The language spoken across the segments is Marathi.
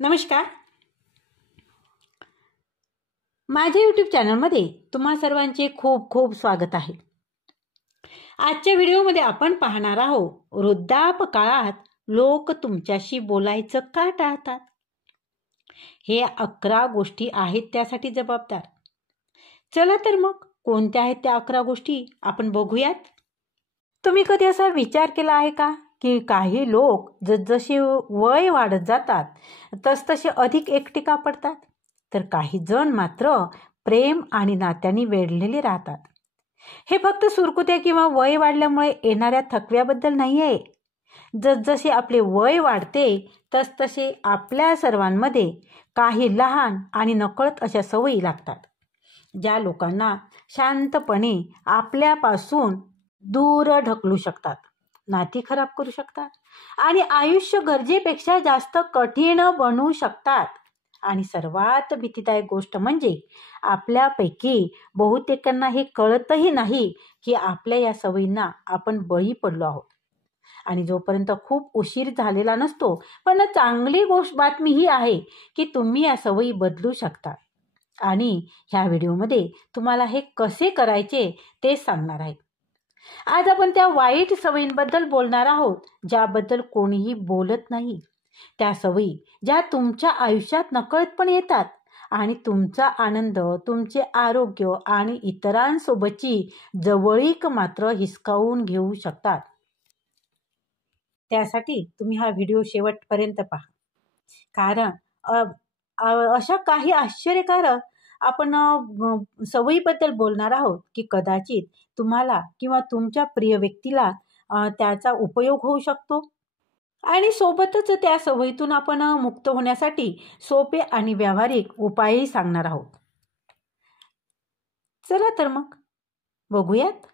नमस्कार. माझ्या यूट्यूब चॅनलमध्ये तुम्हा सर्वांचे खूप खूप स्वागत आहे. आजच्या व्हिडिओमध्ये आपण पाहणार आहोत, वृद्धापकाळात लोक तुमच्याशी बोलायचं का टाळतात. हे 11 गोष्टी आहेत त्यासाठी जबाबदार. चला तर मग कोणत्या आहेत त्या 11 गोष्टी आपण बघूयात. तुम्ही कधी असा विचार केला आहे का की काही लोक जसजसे वय वाढत जातात तसतसे अधिक एकटे का पडतात, तर काही जण मात्र प्रेम आणि नात्यांनी वेढलेले राहतात. हे फक्त सुरकुत्या किंवा वय वाढल्यामुळे येणाऱ्या थकव्याबद्दल नाही आहे. जसजसे आपले वय वाढते तसतसे आपल्या सर्वांमध्ये काही लहान आणि नकळत अशा सवयी लागतात, ज्या लोकांना शांतपणे आपल्यापासून दूर ढकलू शकतात, नाती खराब करू शकतात आणि आयुष्य गरजेपेक्षा जास्त कठीण बनवू शकतात. आणि सर्वात भीतीदायक गोष्ट म्हणजे आपल्यापैकी बहुतेकांना हे कळतही नाही की आपल्या या सवयींना आपण बळी पडलो आहोत. आणि जोपर्यंत खूप उशीर झालेला नसतो, पण चांगली बातमी ही आहे की तुम्ही या सवयी बदलू शकता. आणि ह्या व्हिडिओमध्ये तुम्हाला हे कसे करायचे ते सांगणार आहे. आज आपण त्या वाईट सवयींबद्दल बोलणार आहोत ज्याबद्दल कोणीही बोलत नाही. त्या सवयी ज्या तुमच्या आयुष्यात नकळतपणे येतात आणि तुमचा आनंद, तुमचे आरोग्य आणि इतरांसोबतची जवळीक मात्र हिसकावून घेऊ शकतात. त्यासाठी तुम्ही हा व्हिडिओ शेवटपर्यंत पहा, कारण अशा काही आश्चर्यकारक आपण सवयीबद्दल बोलणार आहोत की कदाचित तुम्हाला किंवा तुमच्या प्रिय व्यक्तीला त्याचा उपयोग होऊ शकतो. आणि सोबतच त्या सवयीतून आपण मुक्त होण्यासाठी सोपे आणि व्यावहारिक उपायही सांगणार आहोत. चला तर मग बघूयात.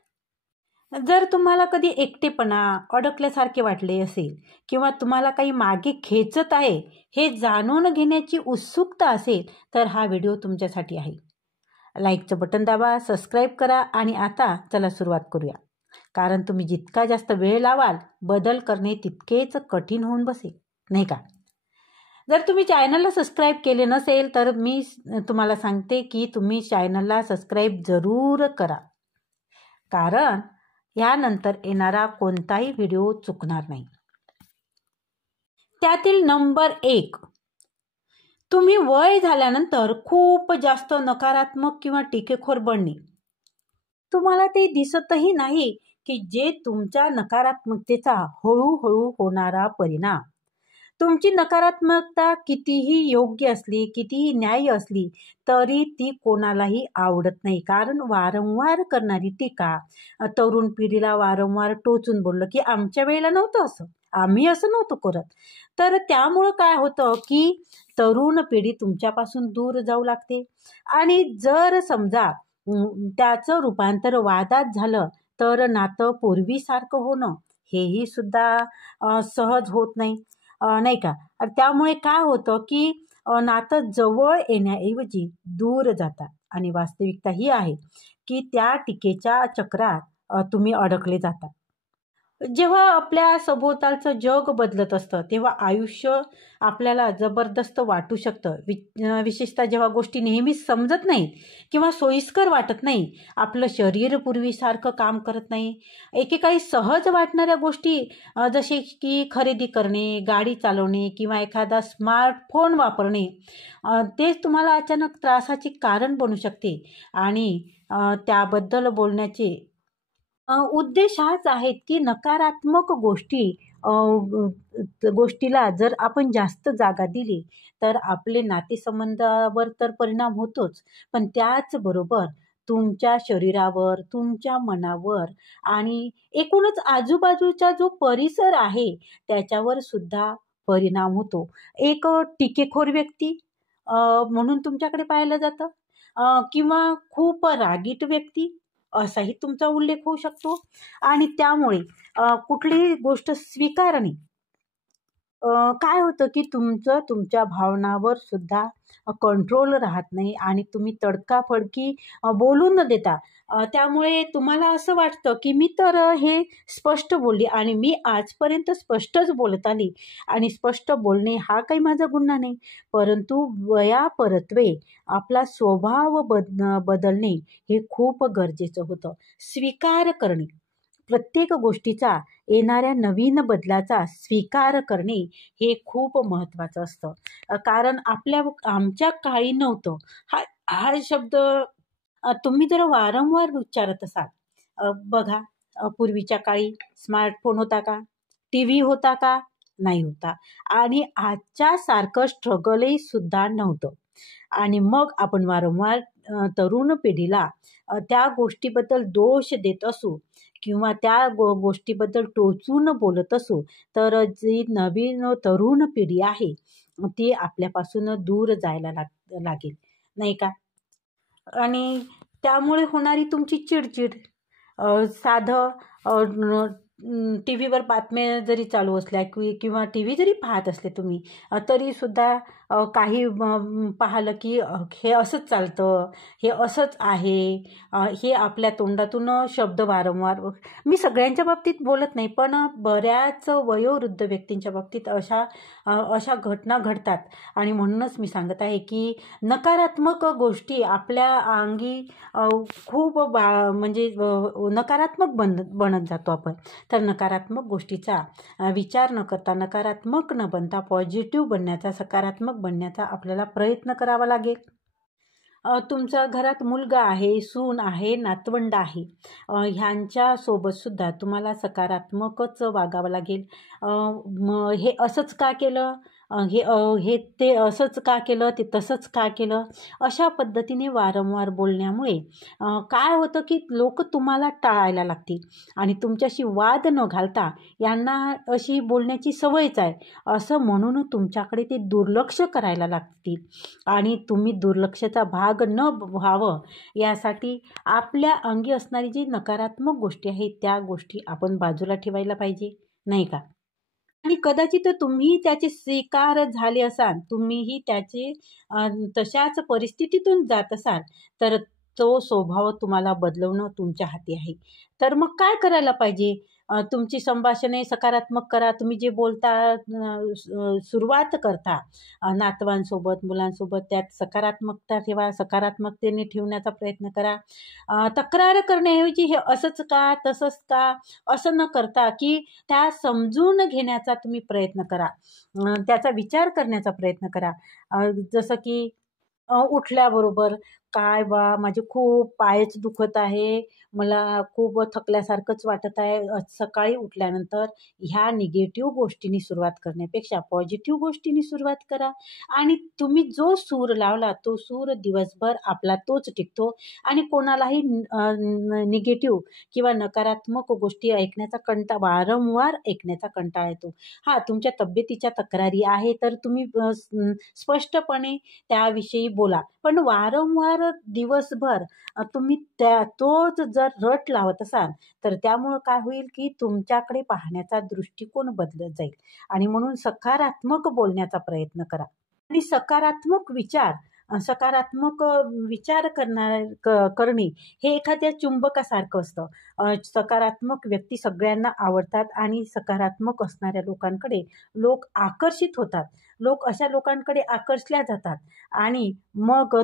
जर तुम्हाला कधी एकटेपणा, अडकल्यासारखे वाटले असेल किंवा तुम्हाला काही मागे खेचत आहे हे जाणून घेण्याची उत्सुकता असेल तर हा व्हिडिओ तुमच्यासाठी आहे. लाईकचं बटन दाबा, सबस्क्राईब करा आणि आता चला सुरुवात करूया. कारण तुम्ही जितका जास्त वेळ लावाल बदल करणे तितकेच कठीण होऊन बसेल, नाही का. जर तुम्ही चॅनलला सबस्क्राईब केले नसेल तर मी तुम्हाला सांगते की तुम्ही चॅनलला सबस्क्राईब जरूर करा, कारण यानंतर येणारा कोणताही व्हिडिओ चुकणार नाही. त्यातील नंबर 1, तुम्ही वय झाल्यानंतर खूप जास्त नकारात्मक किंवा टीकेखोर बनणे. तुम्हाला ते दिसतही नाही की जे तुमच्या नकारात्मकतेचा हळूहळू होणारा परिणाम. तुमची नकारात्मकता कितीही योग्य असली, कितीही न्याय्य असली तरी ती कोणालाही आवडत नाही. कारण वारंवार करणारी टीका, तरुण पिढीला वारंवार टोचून बोललं की आमच्या वेळेला नव्हतं असं, आम्ही असं नव्हतं करत, तर त्यामुळं काय होतं की तरुण पिढी तुमच्यापासून दूर जाऊ लागते. आणि जर समजा त्याचं रूपांतर वादात झालं तर नातं पूर्वीसारखं होणं हेही सुद्धा सहज होत नाही, नाही का. त्यामुळे काय होतं की नातं जवळ येण्याऐवजी दूर जातात. आणि वास्तविकता ही आहे की त्या टीकेच्या चक्रात तुम्ही अडकले जाता. जेव्हा आपल्या सभोवतालचं जग बदलत असतं तेव्हा आयुष्य आपल्याला जबरदस्त वाटू शकतं. विशेषतः जेव्हा गोष्टी नेहमीच समजत नाहीत किंवा सोयीस्कर वाटत नाही, आपलं शरीर पूर्वीसारखं काम करत नाही. एकेकाळी सहज वाटणाऱ्या गोष्टी जसे की खरेदी करणे, गाडी चालवणे किंवा एखादा स्मार्टफोन वापरणे, तेच तुम्हाला अचानक त्रासाचे कारण बनू शकते. आणि त्याबद्दल बोलण्याचे उद्देश हाच आहे की नकारात्मक गोष्टीला जर आपण जास्त जागा दिली तर आपले नातेसंबंधावर तर परिणाम होतोच, पण त्याचबरोबर तुमच्या शरीरावर, तुमच्या मनावर आणि एकूणच आजूबाजूचा जो परिसर आहे त्याच्यावर सुद्धा परिणाम होतो. एक टीकेखोर व्यक्ती म्हणून तुमच्याकडे पाहिलं जातं, किंवा खूप रागीट व्यक्ती असाही तुमचा उल्लेख होऊ शकतो. आणि त्यामुळे कुठलीही गोष्ट स्वीकारणे काय होतं की तुमच्या भावनावर सुद्धा कंट्रोल राहत नाही आणि तुम्ही तडकाफडकी बोलून न देता त्यामुळे तुम्हाला असं वाटतं की मी तर हे स्पष्ट बोलली आणि मी आजपर्यंत स्पष्टच बोलत आली आणि स्पष्ट बोलणे हा काही माझा गुन्हा नाही. परंतु वयापरत्वे आपला स्वभाव बदलणे हे खूप गरजेचं होतं. स्वीकार करणे, प्रत्येक गोष्टीचा, येणाऱ्या नवीन बदलाचा स्वीकार करणे हे खूप महत्त्वाचं असतं. कारण आमच्या काळी नव्हतं. हा हा शब्द तुम्ही जर वारंवार उच्चारत असाल, बघा, पूर्वीच्या काळी स्मार्टफोन होता का? टीव्ही होता का? नाही होता. आणि आजच्या सारखं स्ट्रगलही सुद्धा नव्हतं. आणि मग आपण वारंवार तरुण पिढीला त्या गोष्टीबद्दल दोष देत असू किंवा त्या गोष्टीबद्दल टोचून बोलत असू, तर जी नवीन तरुण पिढी आहे, ती आपल्यापासून दूर जायला लागेल, नाही का? आणि त्यामुळे होणारी तुमची चिडचिड, साधं टी व्हीवर बातम्या जरी चालू असल्या किंवा टी व्ही जरी पाहत असले तुम्ही, तरीसुद्धा काही पाहिलं की हे असंच चालतं, हे असंच आहे, हे आपल्या तोंडातून शब्द वारंवार. मी सगळ्यांच्या बाबतीत बोलत नाही, पण बऱ्याच वयोवृद्ध व्यक्तींच्या बाबतीत अशा घटना घडतात. आणि म्हणूनच मी सांगत आहे की नकारात्मक गोष्टी आपल्या अंगी खूप म्हणजे नकारात्मक बनत जातो आपण. तर नकारात्मक गोष्टीचा विचार न करता, नकारात्मक न बनता पॉझिटिव्ह बनण्याचा, सकारात्मक बनण्याचा आपल्याला प्रयत्न करावा लागेल. तुमच्या घरात मुलगा आहे, सून आहे, नातवंड आहे, ह्यांच्यासोबतसुद्धा तुम्हाला सकारात्मकच वागावं लागेल. हे असंच का केलं? हे ते असंच का केलं? ते तसंच का केलं? अशा पद्धतीने वारंवार बोलण्यामुळे काय होतं की लोक तुम्हाला टाळायला लागतील आणि तुमच्याशी वाद न घालता यांना अशी बोलण्याची सवयच आहे असं म्हणून तुमच्याकडे ते दुर्लक्ष करायला लागतील. आणि तुम्ही दुर्लक्षाचा भाग न व्हावं यासाठी आपल्या अंगी असणारी जी नकारात्मक गोष्टी आहेत त्या गोष्टी आपण बाजूला ठेवायला पाहिजे, नाही का? आणि कदाचित तुम्ही त्याचे स्वीकार झाले असाल, तुम्हीही तशाच परिस्थितीतून जात असाल, तर तो स्वभाव तुम्हाला बदलवणं तुमच्या हाती आहे. तर मग काय करायला पाहिजे? तुमची संभाषणे सकारात्मक करा. तुम्ही जे बोलता, सुरुवात करता नातवांसोबत, मुलांसोबत, त्यात सकारात्मकता ठेवा. सकारात्मकतेने ठेवण्याचा प्रयत्न करा. तक्रार करण्याऐवजी हे असंच का, तसंच का, असं न करता की त्या समजून घेण्याचा तुम्ही प्रयत्न करा. त्याचा विचार करण्याचा प्रयत्न करा. जसं की उठल्याबरोबर, "काय बा, माझे खूप पायच दुखत आहे, मला खूप थकल्यासारखंच वाटत आहे." सकाळी उठल्यानंतर ह्या निगेटिव्ह गोष्टींनी सुरुवात करण्यापेक्षा पॉझिटिव्ह गोष्टींनी सुरुवात करा. आणि तुम्ही जो सूर लावला, तो सूर दिवसभर आपला तोच टिकतो आणि कोणालाही निगेटिव्ह किंवा नकारात्मक गोष्टी वारंवार ऐकण्याचा कंटाळा येतो. हां, तुमच्या तब्येतीच्या तक्रारी आहे, तर तुम्ही स्पष्टपणे त्याविषयी बोला. पण वारंवार दिवसभर तुम्ही तोच जर रट लावत असाल, तर त्यामुळं काय होईल की तुमच्याकडे पाहण्याचा दृष्टिकोन बदलत जाईल. आणि म्हणून सकारात्मक बोलण्याचा प्रयत्न करा. आणि सकारात्मक विचार करणे हे एखाद्या चुंबकासारखं असतं. सकारात्मक व्यक्ती सगळ्यांना आवडतात आणि सकारात्मक असणाऱ्या लोकांकडे लोक आकर्षित होतात. लोक अशा लोकांकडे आकर्षल्या जातात आणि मग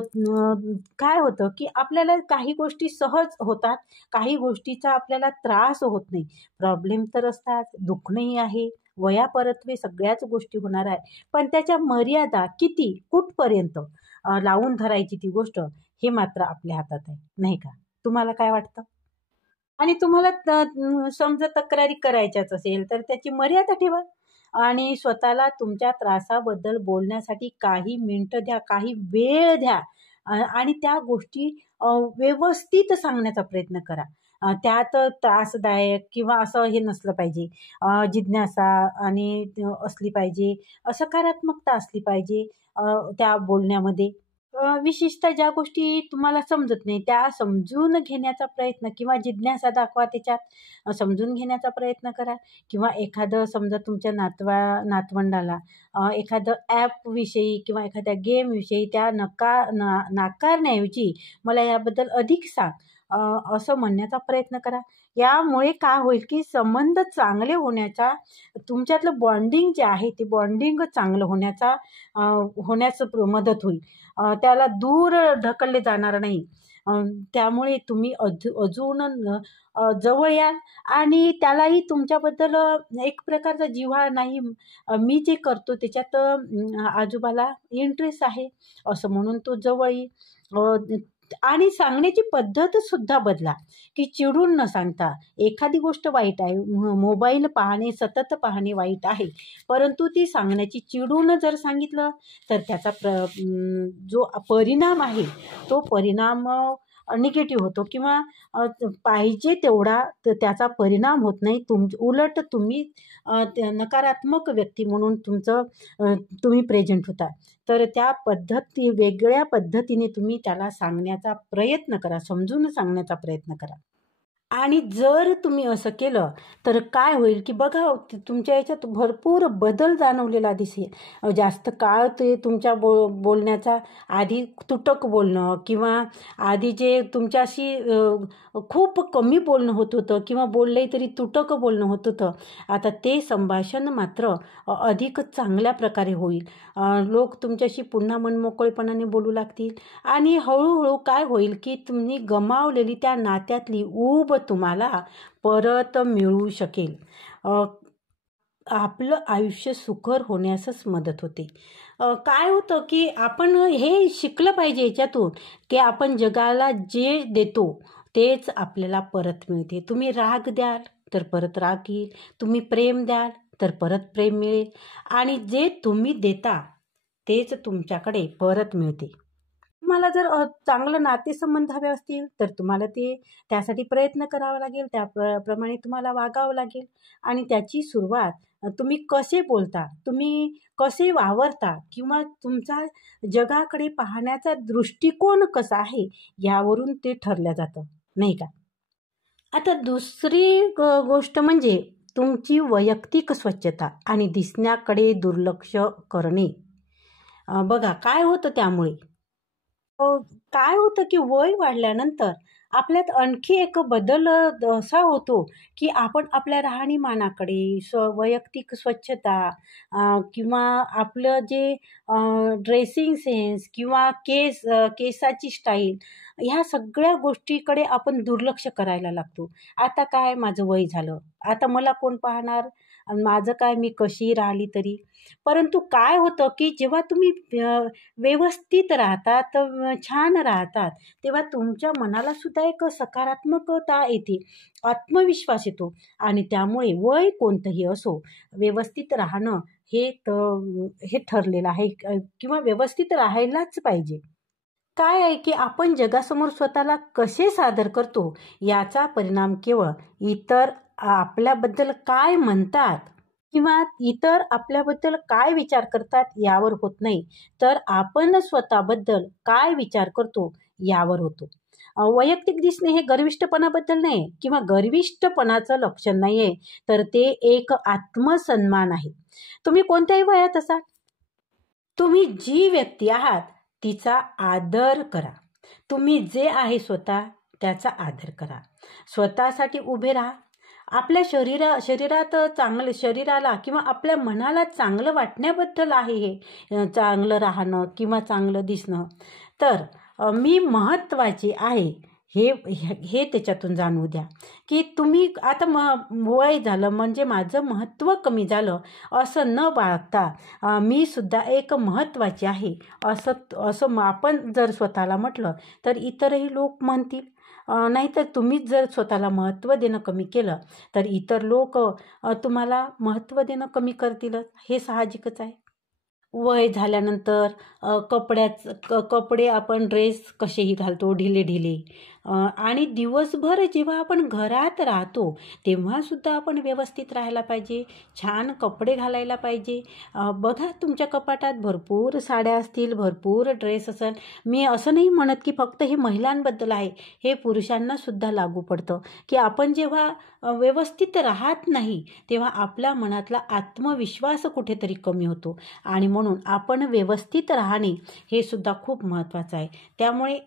काय होतं की आपल्याला काही गोष्टी सहज होतात, काही गोष्टीचा आपल्याला त्रास होत नाही. प्रॉब्लेम तर असतात, दुखणंही आहे, वयापरत्वे सगळ्याच गोष्टी होणार आहे. पण त्याच्या मर्यादा किती, कुठपर्यंत लावून धरायची ती गोष्ट, हे मात्र आपल्या हातात आहे, नाही का? तुम्हाला काय वाटतं? आणि तुम्हाला समजा तक्रारी करायच्याच असेल, तर त्याची मर्यादा ठेवा आणि स्वतःला तुमच्या त्रासाबद्दल बोलण्यासाठी काही मिनिटं द्या, काही वेळ द्या. आणि त्या गोष्टी व्यवस्थित सांगण्याचा प्रयत्न करा. त्यात त्रासदायक किंवा असं हे नसलं पाहिजे. जिज्ञासा आणि असली पाहिजे, सकारात्मकता असली पाहिजे त्या बोलण्यामध्ये. विशेषतः ज्या गोष्टी तुम्हाला समजत नाही त्या समजून घेण्याचा प्रयत्न किंवा जिज्ञासा दाखवा त्याच्यात, समजून घेण्याचा प्रयत्न करा. किंवा एखादं समजा तुमच्या नातवंडाला एखादं ॲपविषयी किंवा एखाद्या गेमविषयी त्या नाकारण्याऐवजी मला याबद्दल अधिक सांग असं म्हणण्याचा प्रयत्न करा. यामुळे काय होईल की संबंध चांगले होण्याचा, तुमच्यातलं बॉन्डिंग जे आहे ते बॉन्डिंग चांगलं होण्याचं मदत होईल. त्याला दूर ढकलले जाणार नाही. त्यामुळे तुम्ही अजून जवळ याल आणि त्यालाही तुमच्याबद्दल एक प्रकारचा जिव्हाळा नाही, मी जे करतो त्याच्यात आजोबाला इंटरेस्ट आहे असं म्हणून तो जवळ येईल. आणि सांगण्याची पद्धतसुद्धा बदला, की चिडून न सांगता. एखादी गोष्ट वाईट आहे, मोबाईल पाहणे, सतत पाहणे वाईट आहे, परंतु ती सांगण्याची चिडून जर सांगितलं तर त्याचा जो परिणाम आहे तो परिणाम निगेटिव्ह होतो किंवा पाहिजे तेवढा त्याचा परिणाम होत नाही. उलट तुम्ही नकारात्मक व्यक्ती म्हणून तुम्ही प्रेझेंट होता. तर त्या वेगळ्या पद्धतीने तुम्ही त्याला सांगण्याचा प्रयत्न करा, समजून सांगण्याचा प्रयत्न करा. आणि जर तुम्ही असं केलं तर काय होईल की बघा तुमच्या याच्यात भरपूर बदल जाणवलेला दिसेल. जास्त काळ ते तुमच्या बोलण्याचा आधी तुटक बोलणं किंवा आधी जे तुमच्याशी खूप कमी बोलणं होत होतं किंवा बोललंही तरी तुटक बोलणं होत होतं, आता ते संभाषण मात्र अधिक चांगल्या प्रकारे होईल. लोक तुमच्याशी पुन्हा मनमोकळेपणाने बोलू लागतील आणि हळूहळू काय होईल की तुम्ही गमावलेली त्या नात्यातली ऊब तुम्हाला परत मिळू शकेल. आपलं आयुष्य सुखर होण्यासच मदत होते. काय होतं की आपण हे शिकलं पाहिजे याच्यातून की आपण जगाला जे देतो तेच आपल्याला परत मिळते. तुम्ही राग द्याल तर परत राग येईल, तुम्ही प्रेम द्याल तर परत प्रेम मिळेल आणि जे तुम्ही देता तेच तुमच्याकडे परत मिळते. तुम्हाला जर चांगलं नातेसंबंध हवे असतील तर तुम्हाला त्यासाठी प्रयत्न करावा लागेल, त्याप्रमाणे तुम्हाला वागावं लागेल आणि त्याची सुरुवात तुम्ही कसे बोलता, तुम्ही कसे वावरता किंवा तुमचा जगाकडे पाहण्याचा दृष्टिकोन कसा आहे यावरून ते ठरलं जातं, नाही का? आता दुसरी गोष्ट म्हणजे तुमची वैयक्तिक स्वच्छता आणि दिसण्याकडे दुर्लक्ष करणे. बघा काय होतं त्यामुळे काय होतं की वय वाढल्यानंतर आपल्यात आणखी एक बदल असा होतो की आपण आपल्या राहणीमानाकडे, वैयक्तिक स्वच्छता किंवा आपलं जे ड्रेसिंग सेन्स किंवा केसाची स्टाईल ह्या सगळ्या गोष्टीकडे आपण दुर्लक्ष करायला लागतो. आता काय माझं वय झालं, आता मला कोण पाहणार, माझं काय, मी कशी राहिली तरी. परंतु काय होतं की जेव्हा तुम्ही व्यवस्थित राहतात, छान राहतात, तेव्हा तुमच्या मनाला सुद्धा एक सकारात्मकता येते, आत्मविश्वास येतो आणि त्यामुळे वय कोणतंही असो व्यवस्थित राहणं हे ठरलेलं आहे किंवा व्यवस्थित राहायलाच पाहिजे. काय आहे की आपण जगासमोर स्वतःला कसे सादर करतो याचा परिणाम केवळ इतर आपल्याबद्दल काय म्हणतात किंवा इतर आपल्याबद्दल काय विचार करतात यावर होत नाही, तर आपण स्वतःबद्दल काय विचार करतो यावर होतो. वैयक्तिक दिसणे हे गर्विष्ठपणाबद्दल नाही किंवा गर्विष्ठपणाचं लक्षण नाही आहे, तर ते एक आत्मसन्मान आहे. तुम्ही कोणत्याही वयात असाल, तुम्ही जी व्यक्ती आहात तिचा आदर करा. तुम्ही जे आहे स्वतः त्याचा आदर करा. स्वतःसाठी उभे राहा. आपल्या शरीरात शरीराला किंवा आपल्या मनाला चांगलं वाटण्याबद्दल आहे हे चांगलं राहणं किंवा चांगलं दिसणं. तर मी महत्त्वाचे आहे हे त्याच्यातून जाणवू द्या की तुम्ही आता वय झालं म्हणजे माझं महत्त्व कमी झालं असं न बाळगता मी सुद्धा एक महत्त्वाचे आहे असं आपण जर स्वतःला म्हटलं तर इतरही लोक म्हणतील. नाहीतर तुम्हीच जर स्वतःला महत्त्व देणं कमी केलं तर इतर लोक तुम्हाला महत्त्व देणं कमी करतीलच, हे साहजिकच आहे. वय झाल्यानंतर कपडे आपण ड्रेस कसेही घालतो, ढिले आणि दिवसभर जेव्हा आपण घरात राहतो तेव्हासुद्धा आपण व्यवस्थित राहायला पाहिजे, छान कपडे घालायला पाहिजे. बघा तुमच्या कपाटात भरपूर साड्या असतील, भरपूर ड्रेस असेल. मी असं नाही म्हणत की फक्त हे महिलांबद्दल आहे, हे पुरुषांनासुद्धा लागू पडतं की आपण जेव्हा व्यवस्थित राहत नाही तेव्हा आपल्या मनातला आत्मविश्वास कुठेतरी कमी होतो आणि म्हणून आपण व्यवस्थित राहणे हे सुद्धा खूप महत्त्वाचं आहे. त्यामुळे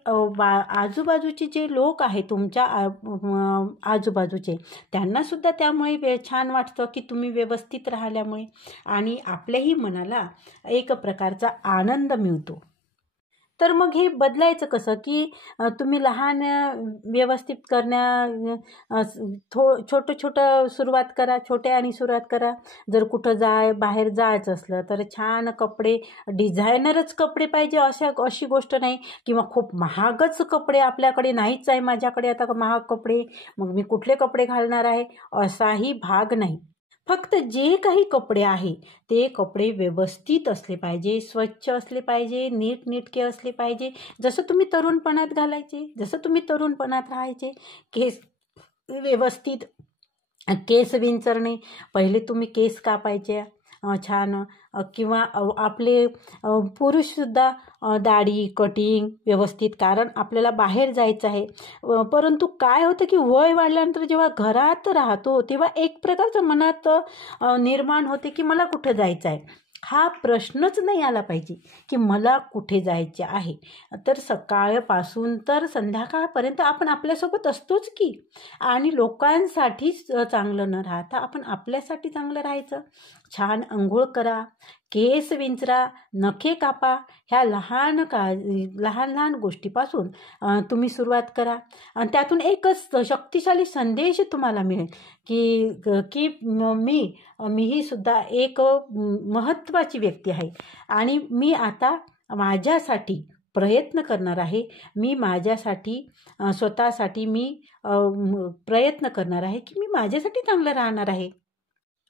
आजूबाजूचे जे लोक आहेत तुमच्या आजूबाजूचे त्यांनासुद्धा त्यामुळे छान वाटतं की तुम्ही व्यवस्थित राहिल्यामुळे आणि आपल्याही मनाला एक प्रकारचा आनंद मिळतो. तर मग हे बदलायचं कसं की तुम्ही लहान व्यवस्थित छोटं छोटं सुरुवात करा, छोट्याने सुरुवात करा. जर कुठं बाहेर जायचं असलं तर छान कपडे, डिझायनरच कपडे पाहिजे अशी गोष्ट नाही किंवा खूप महागच कपडे आपल्याकडे नाहीच आहे, माझ्याकडे आता महाग कपडे, मग मी कुठले कपडे घालणार आहे असाही भाग नाही. फक्त जे काही कपडे आहे ते कपडे व्यवस्थित असले पाहिजे, स्वच्छ असले पाहिजे, नीटनेटके असले पाहिजे. जसं तुम्ही तरुणपणात घालायचे, जसं तुम्ही तरुणपणात राहायचे. केस व्यवस्थित, केस विंचरणे, पहिले तुम्ही केस कापायचे छान, किंवा आपले पुरुषसुद्धा दाढी कटिंग व्यवस्थित, कारण आपल्याला बाहेर जायचं आहे. परंतु काय होतं की वय वाढल्यानंतर जेव्हा घरात राहतो तेव्हा एक प्रकारचं मनात निर्माण होते की मला कुठं जायचं आहे. हा प्रश्नच नाही आला पाहिजे की मला कुठे जायचे आहे. तर सकाळपासून तर संध्याकाळपर्यंत आपण आपल्यासोबत असतोच की, आणि लोकांसाठीच चांगलं न राहता आपण आपल्यासाठी चांगलं राहायचं. छान अंघोळ करा, केस विंचरा, नखे कापा. ह्या लहान लहान गोष्टीपासून तुम्ही सुरुवात करा आणि त्यातून एकच शक्तिशाली संदेश तुम्हाला मिळेल की की मीही सुद्धा एक महत्त्वाची व्यक्ती आहे आणि मी आता माझ्यासाठी प्रयत्न करणार आहे. मी माझ्यासाठी स्वतःसाठी मी प्रयत्न करणार आहे की मी माझ्यासाठी चांगलं राहणार आहे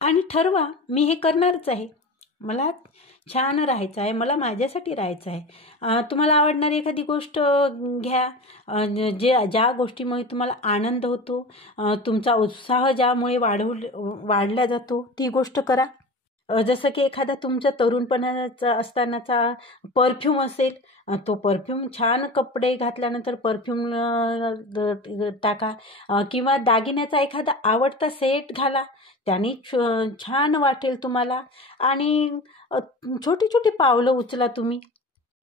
आणि ठरवा मी हे करणारच आहे. मला छान राहायचं आहे, मला माझ्यासाठी राहायचं आहे. तुम्हाला आवडणारी एखादी गोष्ट घ्या, ज्या गोष्टीमुळे तुम्हाला आनंद होतो, तुमचा उत्साह ज्यामुळे वाढला जातो ती गोष्ट करा. जसं की एखादा तुमच्या तरुणपणाचा असतानाचा परफ्यूम असेल, तो परफ्यूम छान कपडे घातल्यानंतर परफ्यूम टाका, किंवा दागिन्याचा एखादा आवडता सेट घाला, त्याने छान वाटेल तुम्हाला. आणि छोटी छोटी पावलं उचला तुम्ही,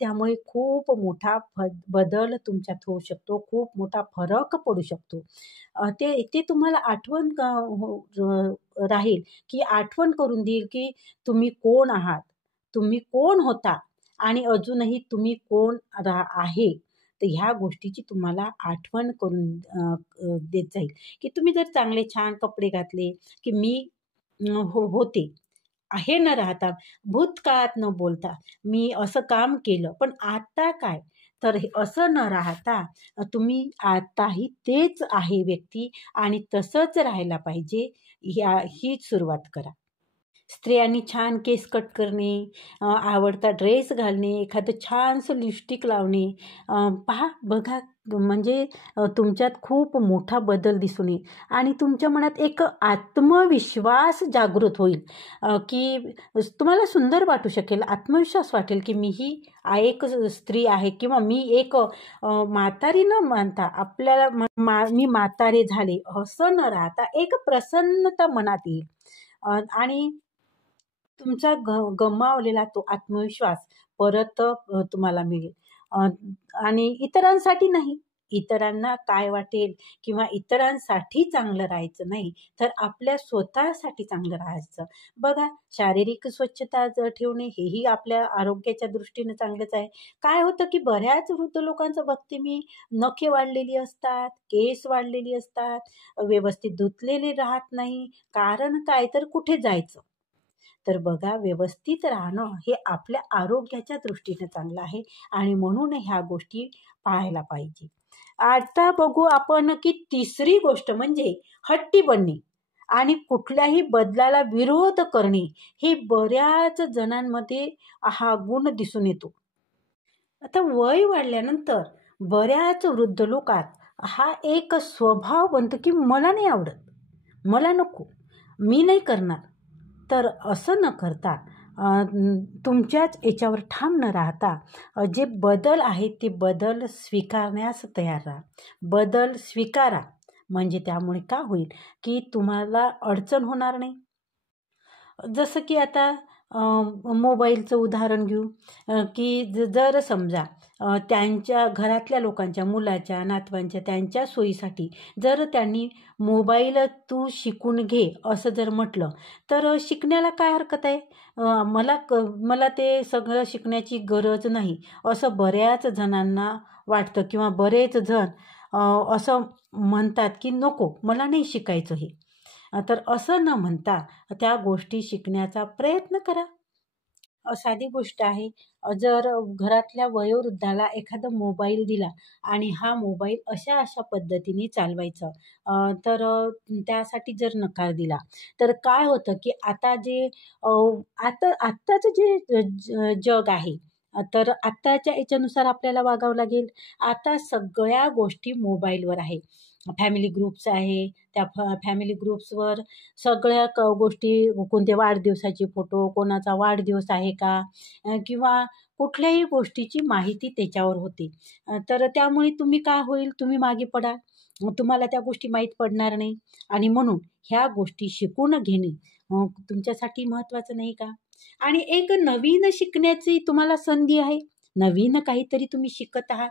त्यामुळे खूप मोठा बदल तुमच्यात होऊ शकतो, खूप मोठा फरक पडू शकतो. ते तुम्हाला आठवण राहील की आठवण करून देईल की तुम्ही कोण आहात, तुम्ही कोण होता आणि अजूनही तुम्ही कोण आहे. तर ह्या गोष्टीची तुम्हाला आठवण करून देत जाईल की तुम्ही जर चांगले छान कपडे घातले की मी होते, आहे न राहता, भूतकाळात न बोलता मी असं काम केलं, पण आता काय, तर हे असं न राहता तुम्ही आताही तेच आहे व्यक्ती आणि तसंच राहायला पाहिजे. हीच सुरुवात करा. स्त्रियांनी छान केस कट करणे, आवडता ड्रेस घालणे, एखादं छानसं लिपस्टिक लावणे, पहा बघा, म्हणजे तुमच्यात खूप मोठा बदल दिसून येईल आणि तुमच्या मनात एक आत्मविश्वास जागृत होईल की तुम्हाला सुंदर वाटू शकेल, आत्मविश्वास वाटेल की मीही एक स्त्री आहे किंवा मी एक म्हातारी न मानता आपल्याला मी म्हातारे झाले असं न राहता एक प्रसन्नता मनात येईल आणि तुमचा गमावलेला तो आत्मविश्वास परत तुम्हाला मिळेल. आणि इतरांसाठी नाही, इतरांना काय वाटेल किंवा इतरांसाठी चांगलं राहायचं नाही, तर आपल्या स्वतःसाठी चांगलं राहायचं. बघा, शारीरिक स्वच्छता ठेवणे हेही आपल्या आरोग्याच्या दृष्टीने चांगलंच आहे. काय होतं की बऱ्याच वृद्ध लोकांचं बघते मी, नखे वाढलेली असतात, केस वाढलेली असतात, व्यवस्थित धुतलेले राहत नाही. कारण काय, तर कुठे जायचं. तर बघा, व्यवस्थित राहणं हे आपल्या आरोग्याच्या दृष्टीने चांगलं आहे आणि म्हणून ह्या गोष्टी पाहायला पाहिजे. आता बघू आपण की तिसरी गोष्ट म्हणजे हट्टी बनणे आणि कुठल्याही बदलाला विरोध करणे. हे बऱ्याच जणांमध्ये हा गुण दिसून येतो. आता वय वाढल्यानंतर बऱ्याच वृद्ध लोकात हा एक स्वभाव बनतो की मला नाही आवडत, मला नको, मी नाही करणार. तर असं न करता तुमच्याच याच्यावर ठाम न राहता जे बदल आहेत ते बदल स्वीकारण्यास तयार राहा. बदल स्वीकारा, म्हणजे त्यामुळे काय होईल की तुम्हाला अडचण होणार नाही. जसं की आता मोबाईलचं उदाहरण घेऊ, की जर समजा त्यांच्या घरातल्या लोकांच्या, मुलाच्या, नातवांच्या, त्यांच्या सोयीसाठी जर त्यांनी मोबाईल तू शिकून घे असं जर म्हटलं, तर शिकण्याला काय हरकत आहे? मला ते सगळं शिकण्याची गरज नाही असं बऱ्याच जणांना वाटतं, किंवा बरेच जण असं म्हणतात की नको, मला नाही शिकायचं हे. तर असं न म्हणता त्या गोष्टी शिकण्याचा प्रयत्न करा. साधी गोष्ट आहे, जर घरातल्या वयोवृद्धाला एखादा मोबाईल दिला आणि हा मोबाईल अशा अशा पद्धतीने चालवायचं, तर त्यासाठी जर नकार दिला, तर काय होतं की आता जे आत्ताचं जे जग आहे, तर आत्ताच्या याच्यानुसार आपल्याला वागावं लागेल. आता सगळ्या गोष्टी मोबाईलवर आहे. फॅमिली ग्रुप्स आहे, त्या फॅमिली ग्रुप्सवर सगळ्या गोष्टी, कोणते वाढदिवसाचे फोटो, कोणाचा वाढदिवस आहे का, किंवा कुठल्याही गोष्टीची माहिती त्याच्यावर होते. तर त्यामुळे तुम्ही काय होईल, तुम्ही मागे पडाल, तुम्हाला त्या गोष्टी माहीत पडणार नाही. आणि म्हणून ह्या गोष्टी शिकून घेणे तुमच्यासाठी महत्त्वाचं नाही का? आणि एक नवीन शिकण्याची तुम्हाला संधी आहे. नवीन काहीतरी तुम्ही शिकत आहात,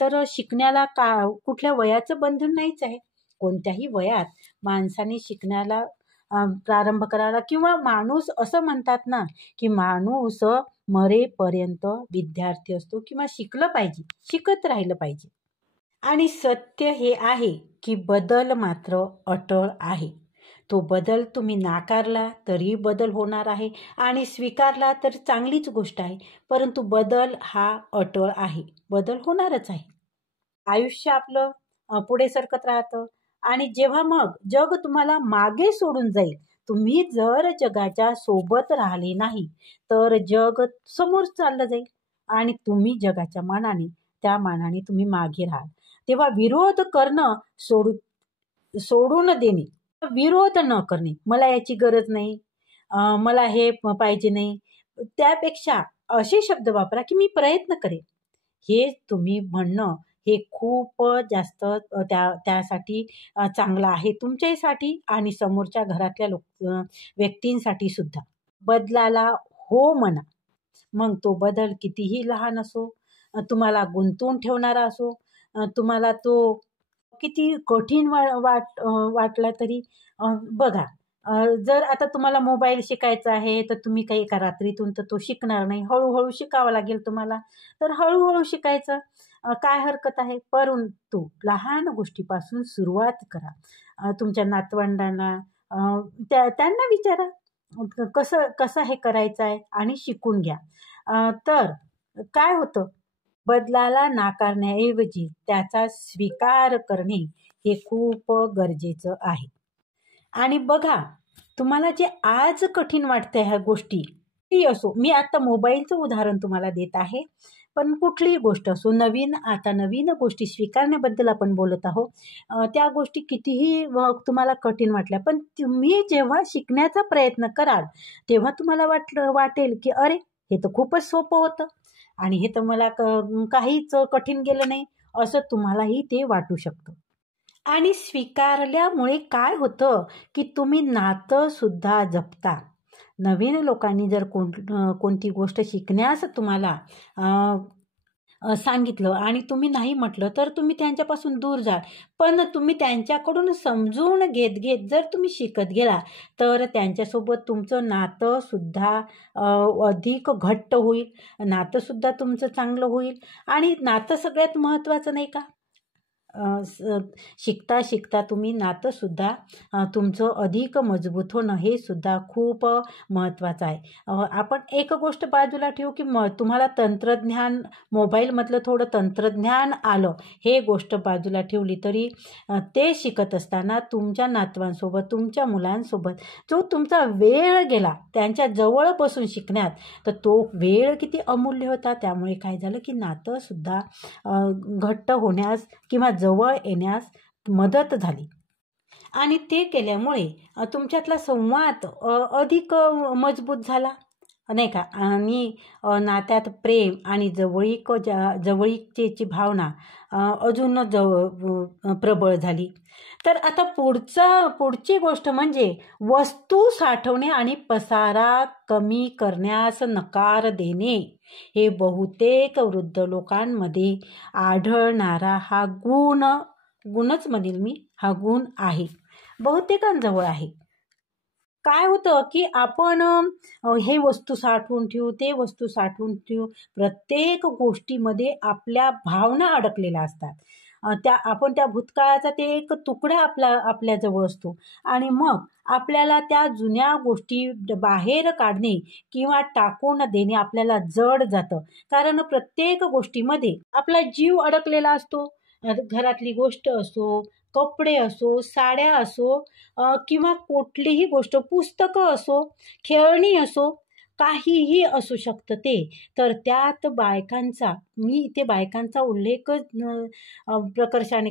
तर शिकण्याला कुठल्या वयाचं बंधन नाहीच आहे. कोणत्याही वयात माणसाने शिकण्याला प्रारंभ करायला, किंवा माणूस असं म्हणतात ना, की माणूस मरेपर्यंत विद्यार्थी असतो, किंवा शिकलं पाहिजे, शिकत राहिलं पाहिजे. आणि सत्य हे आहे की बदल मात्र अटळ आहे. तो बदल तुम्ही नाकारला तरी बदल होणार आहे, आणि स्वीकारला तर चांगलीच गोष्ट आहे. परंतु बदल हा अटळ आहे, बदल होणारच आहे. आयुष्य आपलं पुढे सरकत राहतं, आणि जेव्हा मग जग तुम्हाला मागे सोडून जाईल, तुम्ही जर जगाच्या सोबत राहिले नाही, तर जग समोर चाललं जाईल आणि तुम्ही जगाच्या मानाने, त्या मानाने तुम्ही मागे राहाल. तेव्हा विरोध करणं सोडून देणे, विरोध न करणे, मला याची गरज नाही, मला हे पाहिजे नाही, त्यापेक्षा असे शब्द वापरा की मी प्रयत्न करेन. हे तुम्ही म्हणणं हे खूप जास्त त्यासाठी चांगलं आहे तुमच्यासाठी आणि समोरच्या घरातल्या व्यक्तींसाठी सुद्धा. बदलाला हो म्हणा. मग तो बदल कितीही लहान असो, तुम्हाला गुंतवून ठेवणारा असो, तुम्हाला तो किती कठीण वाटला तरी बघा, जर आता तुम्हाला मोबाईल शिकायचा आहे, तर तुम्ही काही एका रात्रीतून तर तो शिकणार नाही. हळूहळू शिकावं लागेल तुम्हाला. तर हळूहळू शिकायचं, काय हरकत आहे. परंतु लहान गोष्टीपासून सुरुवात करा. तुमच्या नातवंडांना त्यांना विचारा कसं कसं हे करायचं आहे, आणि शिकून घ्या. तर काय होतं, बदलाला नाकारण्याऐवजी त्याचा स्वीकार करणे हे खूप गरजेचं आहे. आणि बघा, तुम्हाला जे आज कठीण वाटतंय ह्या गोष्टी, ती असो, मी आता मोबाईलचं उदाहरण तुम्हाला देत आहे, पण कुठलीही गोष्ट असो, आता नवीन गोष्टी स्वीकारण्याबद्दल आपण बोलत आहोत. त्या गोष्टी कितीही तुम्हाला कठीण वाटल्या, पण तुम्ही जेव्हा शिकण्याचा प्रयत्न कराल, तेव्हा तुम्हाला वाटेल की अरे, हे तर खूपच सोपं होतं, आणि हे तर मला काहीच कठीण गेलं नाही, असं तुम्हालाही ते वाटू शकतं. आणि स्वीकारल्यामुळे काय होतं की तुम्ही नातं सुद्धा जपता. नवीन लोकांनी जर कोणती गोष्ट शिकण्यास तुम्हाला सांगितलं आणि तुम्ही नाही म्हटलं, तर तुम्ही त्यांच्यापासून दूर जाल. पण तुम्ही त्यांच्याकडून समजून घेत जर तुम्ही शिकत गेला, तर त्यांच्यासोबत तुमचं नातं सुद्धा अधिक घट्ट होईल, नातं सुद्धा तुमचं चांगलं होईल. आणि नातं सगळ्यात महत्त्वाचं नाही का? शिकता शिकता तुम्ही नातंसुद्धा तुमचं अधिक मजबूत होणं हे सुद्धा खूप महत्त्वाचं आहे. आपण एक गोष्ट बाजूला ठेवू की तुम्हाला तंत्रज्ञान, मोबाईलमधलं थोडं तंत्रज्ञान आलं, हे गोष्ट बाजूला ठेवली तरी ते शिकत असताना तुमच्या नातवांसोबत, तुमच्या मुलांसोबत जो तुमचा वेळ गेला त्यांच्या जवळ बसून शिकण्यात, तर तो वेळ किती अमूल्य होता. त्यामुळे काय झालं की नातंसुद्धा घट्ट होण्यास किंवा जवळ येण्यास मदत झाली. आणि ते केल्यामुळे तुमच्यातला संवाद अधिक मजबूत झाला, नाही का? आणि नात्यात प्रेम आणि जवळीकतेची भावना अजून प्रबळ झाली. तर आता पुढची गोष्ट म्हणजे वस्तू साठवणे आणि पसारा कमी करण्यास नकार देणे. हे बहुतेक वृद्ध लोकांमध्ये आढळणारा हा गुणच म्हणेल मी, हा गुण आहे, बहुतेकांजवळ आहे. काय होतं की आपण हे वस्तू साठवून ठेवू, ते वस्तू साठवून ठेवू, प्रत्येक गोष्टीमध्ये आपल्या भावना अडकलेल्या असतात. आपण त्या भूतकाळाचा ते एक तुकडा आपल्याजवळ असतो आणि मग आपल्याला त्या जुन्या गोष्टी बाहेर काढणे किंवा टाकून देणे आपल्याला जड जातं. कारण प्रत्येक गोष्टीमध्ये आपला जीव अडकलेला असतो. घरातली गोष्ट असो, कपडे असो, साड्या असो, किंवा कुठलीही गोष्ट, पुस्तकं असो, खेळणी असो, काहीही असू शकतं ते. तर त्यात मी इथे बायकांचा उल्लेख प्रकर्षाने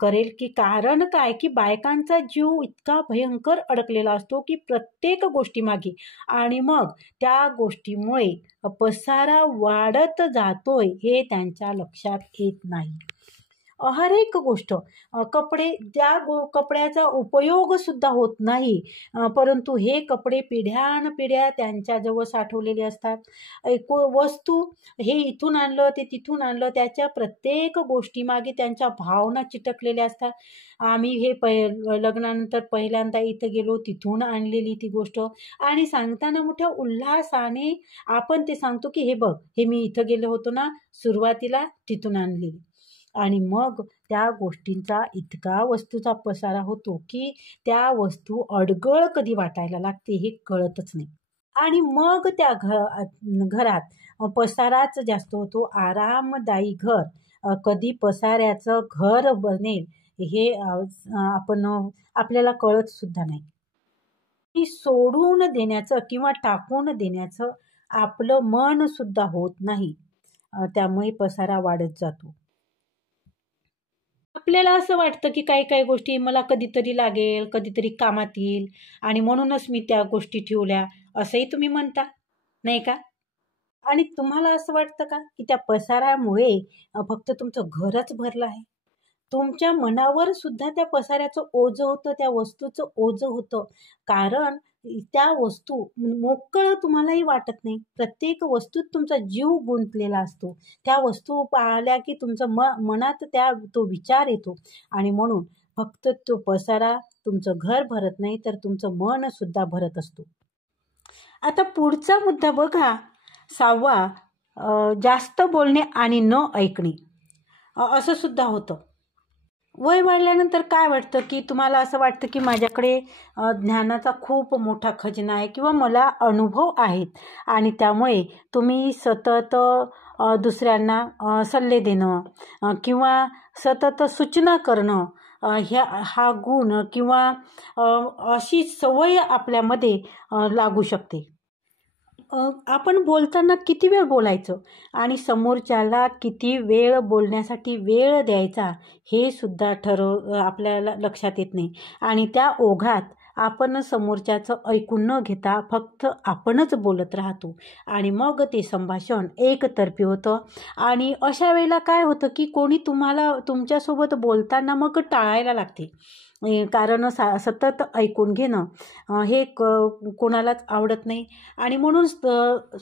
करेल की कारण काय की बायकांचा जीव इतका भयंकर अडकलेला असतो की प्रत्येक गोष्टीमागे, आणि मग त्या गोष्टीमुळे पसारा वाढत जातोय हे त्यांच्या लक्षात येत नाही. हर एक गोष्ट, कपड्याचा उपयोग सुद्धा होत नाही, परंतु हे कपडे पिढ्यानपिढ्या त्यांच्याजवळ साठवलेले असतात. वस्तू, हे इथून आणलं, ते तिथून आणलं, त्याच्या प्रत्येक गोष्टीमागे त्यांच्या भावना चिटकलेल्या असतात. आम्ही हे लग्नानंतर पहिल्यांदा इथं गेलो, तिथून आणलेली ती गोष्ट, आणि सांगताना मोठ्या उल्हासाने आपण ते सांगतो की हे बघ, हे मी इथं गेलो होतो ना, सुरुवातीला तिथून आणलेली. आणि मग त्या गोष्टींचा इतका वस्तूचा पसारा होतो की त्या वस्तू अडगळ कधी वाटायला लागते हे कळतच नाही. आणि मग त्या घरात पसाराच जास्त होतो. आरामदायी घर कधी पसाऱ्याचं घर बनेल हे आपल्याला कळत सुद्धा नाही. सोडून देण्याचं किंवा टाकून देण्याचं आपलं मन सुद्धा होत नाही. त्यामुळे पसारा वाढत जातो. आपल्याला असं वाटतं की काही काही गोष्टी मला कधीतरी लागेल, कधीतरी कामात येईल, आणि म्हणूनच मी त्या गोष्टी ठेवल्या, असंही तुम्ही म्हणता, नाही का? आणि तुम्हाला असं वाटतं का की त्या पसाऱ्यामुळे फक्त तुमचं घरच भरलं आहे? तुमच्या मनावर सुद्धा त्या पसाऱ्याचं ओझं होतं, त्या वस्तूचं ओझं होतं. कारण त्या वस्तू मोकळं तुम्हालाही वाटत नाही. प्रत्येक वस्तूत तुमचा जीव गुंतलेला असतो. त्या वस्तू पाहिल्या की तुमचं मनात तो विचार येतो, आणि म्हणून फक्त तो पसारा तुमचं घर भरत नाही, तर तुमचं मन सुद्धा भरत असतो. आता पुढचा मुद्दा बघा, 6वा, जास्त बोलणे आणि न ऐकणे. असं सुद्धा होतं. वय वाढल्यानंतर काय वाटतं की तुम्हाला असं वाटतं की माझ्याकडे ज्ञानाचा खूप मोठा खजिना आहे किंवा मला अनुभव आहेत, आणि त्यामुळे तुम्ही सतत दुसऱ्यांना सल्ले देणं किंवा सतत सूचना करणं, हा गुण किंवा अशी सवय आपल्यामध्ये लागू शकते. आपण बोलताना किती वेळ बोलायचं आणि समोरच्याला किती वेळ बोलण्यासाठी वेळ द्यायचा हे सुद्धा आपल्याला लक्षात येत नाही, आणि त्या ओघात आपण समोरच्याचं ऐकून न घेता फक्त आपणच बोलत राहतो, आणि मग ते संभाषण एकतर्फी होतं. आणि अशा वेळेला काय होतं की कोणी तुमच्यासोबत बोलताना मग टाळायला लागते, कारण सतत ऐकून घेणं हे कोणालाच आवडत नाही. आणि म्हणून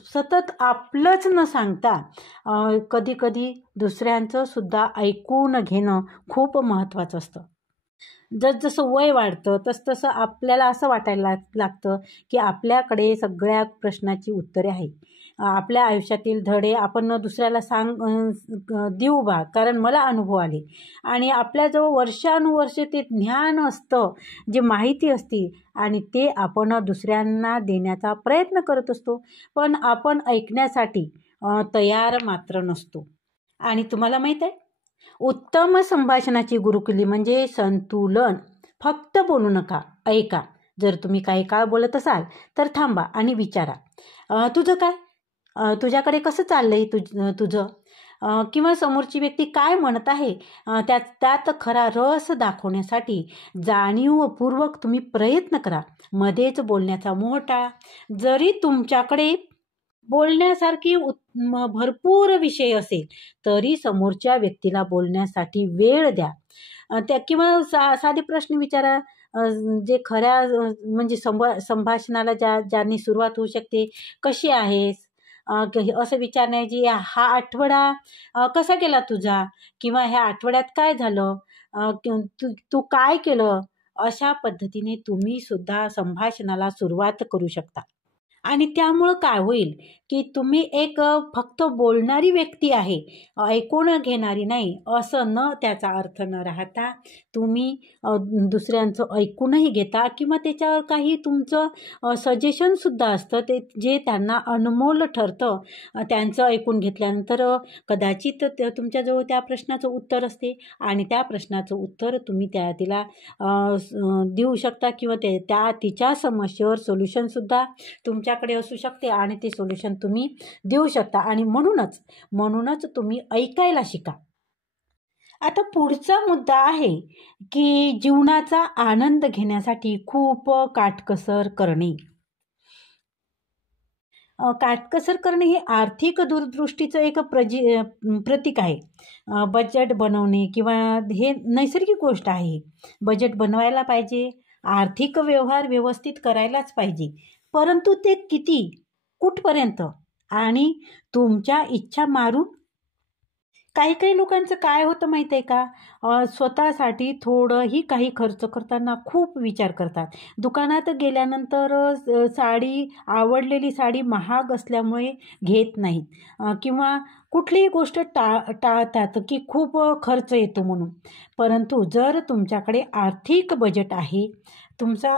सतत आपलंच न सांगता कधी कधी दुसऱ्यांचं सुद्धा ऐकून घेणं खूप महत्त्वाचं असतं. जसजसं वय वाढतं तसतसं आपल्याला असं वाटायला लागतं की आपल्याकडे सगळ्या प्रश्नाची उत्तरे आहेत. आपल्या आयुष्यातील धडे आपण दुसऱ्याला देऊ बा, कारण मला अनुभव आले, आणि आपल्याजवळ वर्षानुवर्षे ते ज्ञान असतं, जे माहिती असते, आणि ते आपण दुसऱ्यांना देण्याचा प्रयत्न करत असतो, पण आपण ऐकण्यासाठी तयार मात्र नसतो. आणि तुम्हाला माहीत आहे, उत्तम संभाषणाची गुरुकिल्ली म्हणजे संतुलन. फक्त बोलू नका, ऐका. जर तुम्ही काही काळ बोलत असाल तर थांबा आणि विचारा, तुझं काय, तुझ्याकडे कसं चाललंय तुझं, किंवा समोरची व्यक्ती काय म्हणत आहे त्यात खरा रस दाखवण्यासाठी जाणीवपूर्वक तुम्ही प्रयत्न करा. मध्येच बोलण्याचा मोह टाळा. जरी तुमच्याकडे बोलण्यासारखी भरपूर विषय असेल तरी समोरच्या व्यक्तीला बोलण्यासाठी वेळ द्या. त्या किंवा साधे प्रश्न विचारा जे खऱ्या म्हणजे संभाषणाला ज्यांनी सुरुवात होऊ शकते. कशी आहेस असं विचारण्याची, हा आठवडा कसा गेला तुझा, किंवा ह्या आठवड्यात काय झालं, तू काय केलं, अशा पद्धतीने तुम्ही सुद्धा संभाषणाला सुरुवात करू शकता. आणि त्यामुळं काय होईल की तुम्ही एक फक्त बोलणारी व्यक्ती आहे, ऐकून घेणारी नाही असं न त्याचा अर्थ न राहता तुम्ही दुसऱ्यांचं ऐकूनही घेता किंवा त्याच्यावर काही तुमचं सजेशनसुद्धा असतं ते जे त्यांना अनमोल ठरतं. त्यांचं ऐकून घेतल्यानंतर कदाचित तुमच्याजवळ त्या प्रश्नाचं उत्तर असते आणि त्या प्रश्नाचं उत्तर तुम्ही तिला देऊ शकता किंवा तिच्या समस्येवर सोल्युशनसुद्धा तुमच्याकडे असू शकते आणि ते सोल्युशन तुम्ही देऊ शकता. आणि म्हणूनच तुम्ही ऐकायला शिका. आता पुढचा मुद्दा आहे की जीवनाचा आनंद घेण्यासाठी खूप काटकसर करणे. काटकसर करणे हे आर्थिक दूरदृष्टीचं एक प्रतीक आहे. बजेट बनवणे किंवा हे नैसर्गिक गोष्ट आहे. बजेट बनवायला पाहिजे, आर्थिक व्यवहार व्यवस्थित करायलाच पाहिजे, परंतु ते किती, कुठपर्यंत आणि तुमच्या इच्छा मारून. काही लोकांचं काय होतं माहिती आहे का, स्वतःसाठी थोडंही काही खर्च करताना खूप विचार करतात. दुकानात गेल्यानंतर आवडलेली साडी महाग असल्यामुळे घेत नाहीत किंवा कुठलीही गोष्ट टाळतात की खूप खर्च येतो म्हणून. परंतु जर तुमच्याकडे आर्थिक बजेट आहे, तुमचा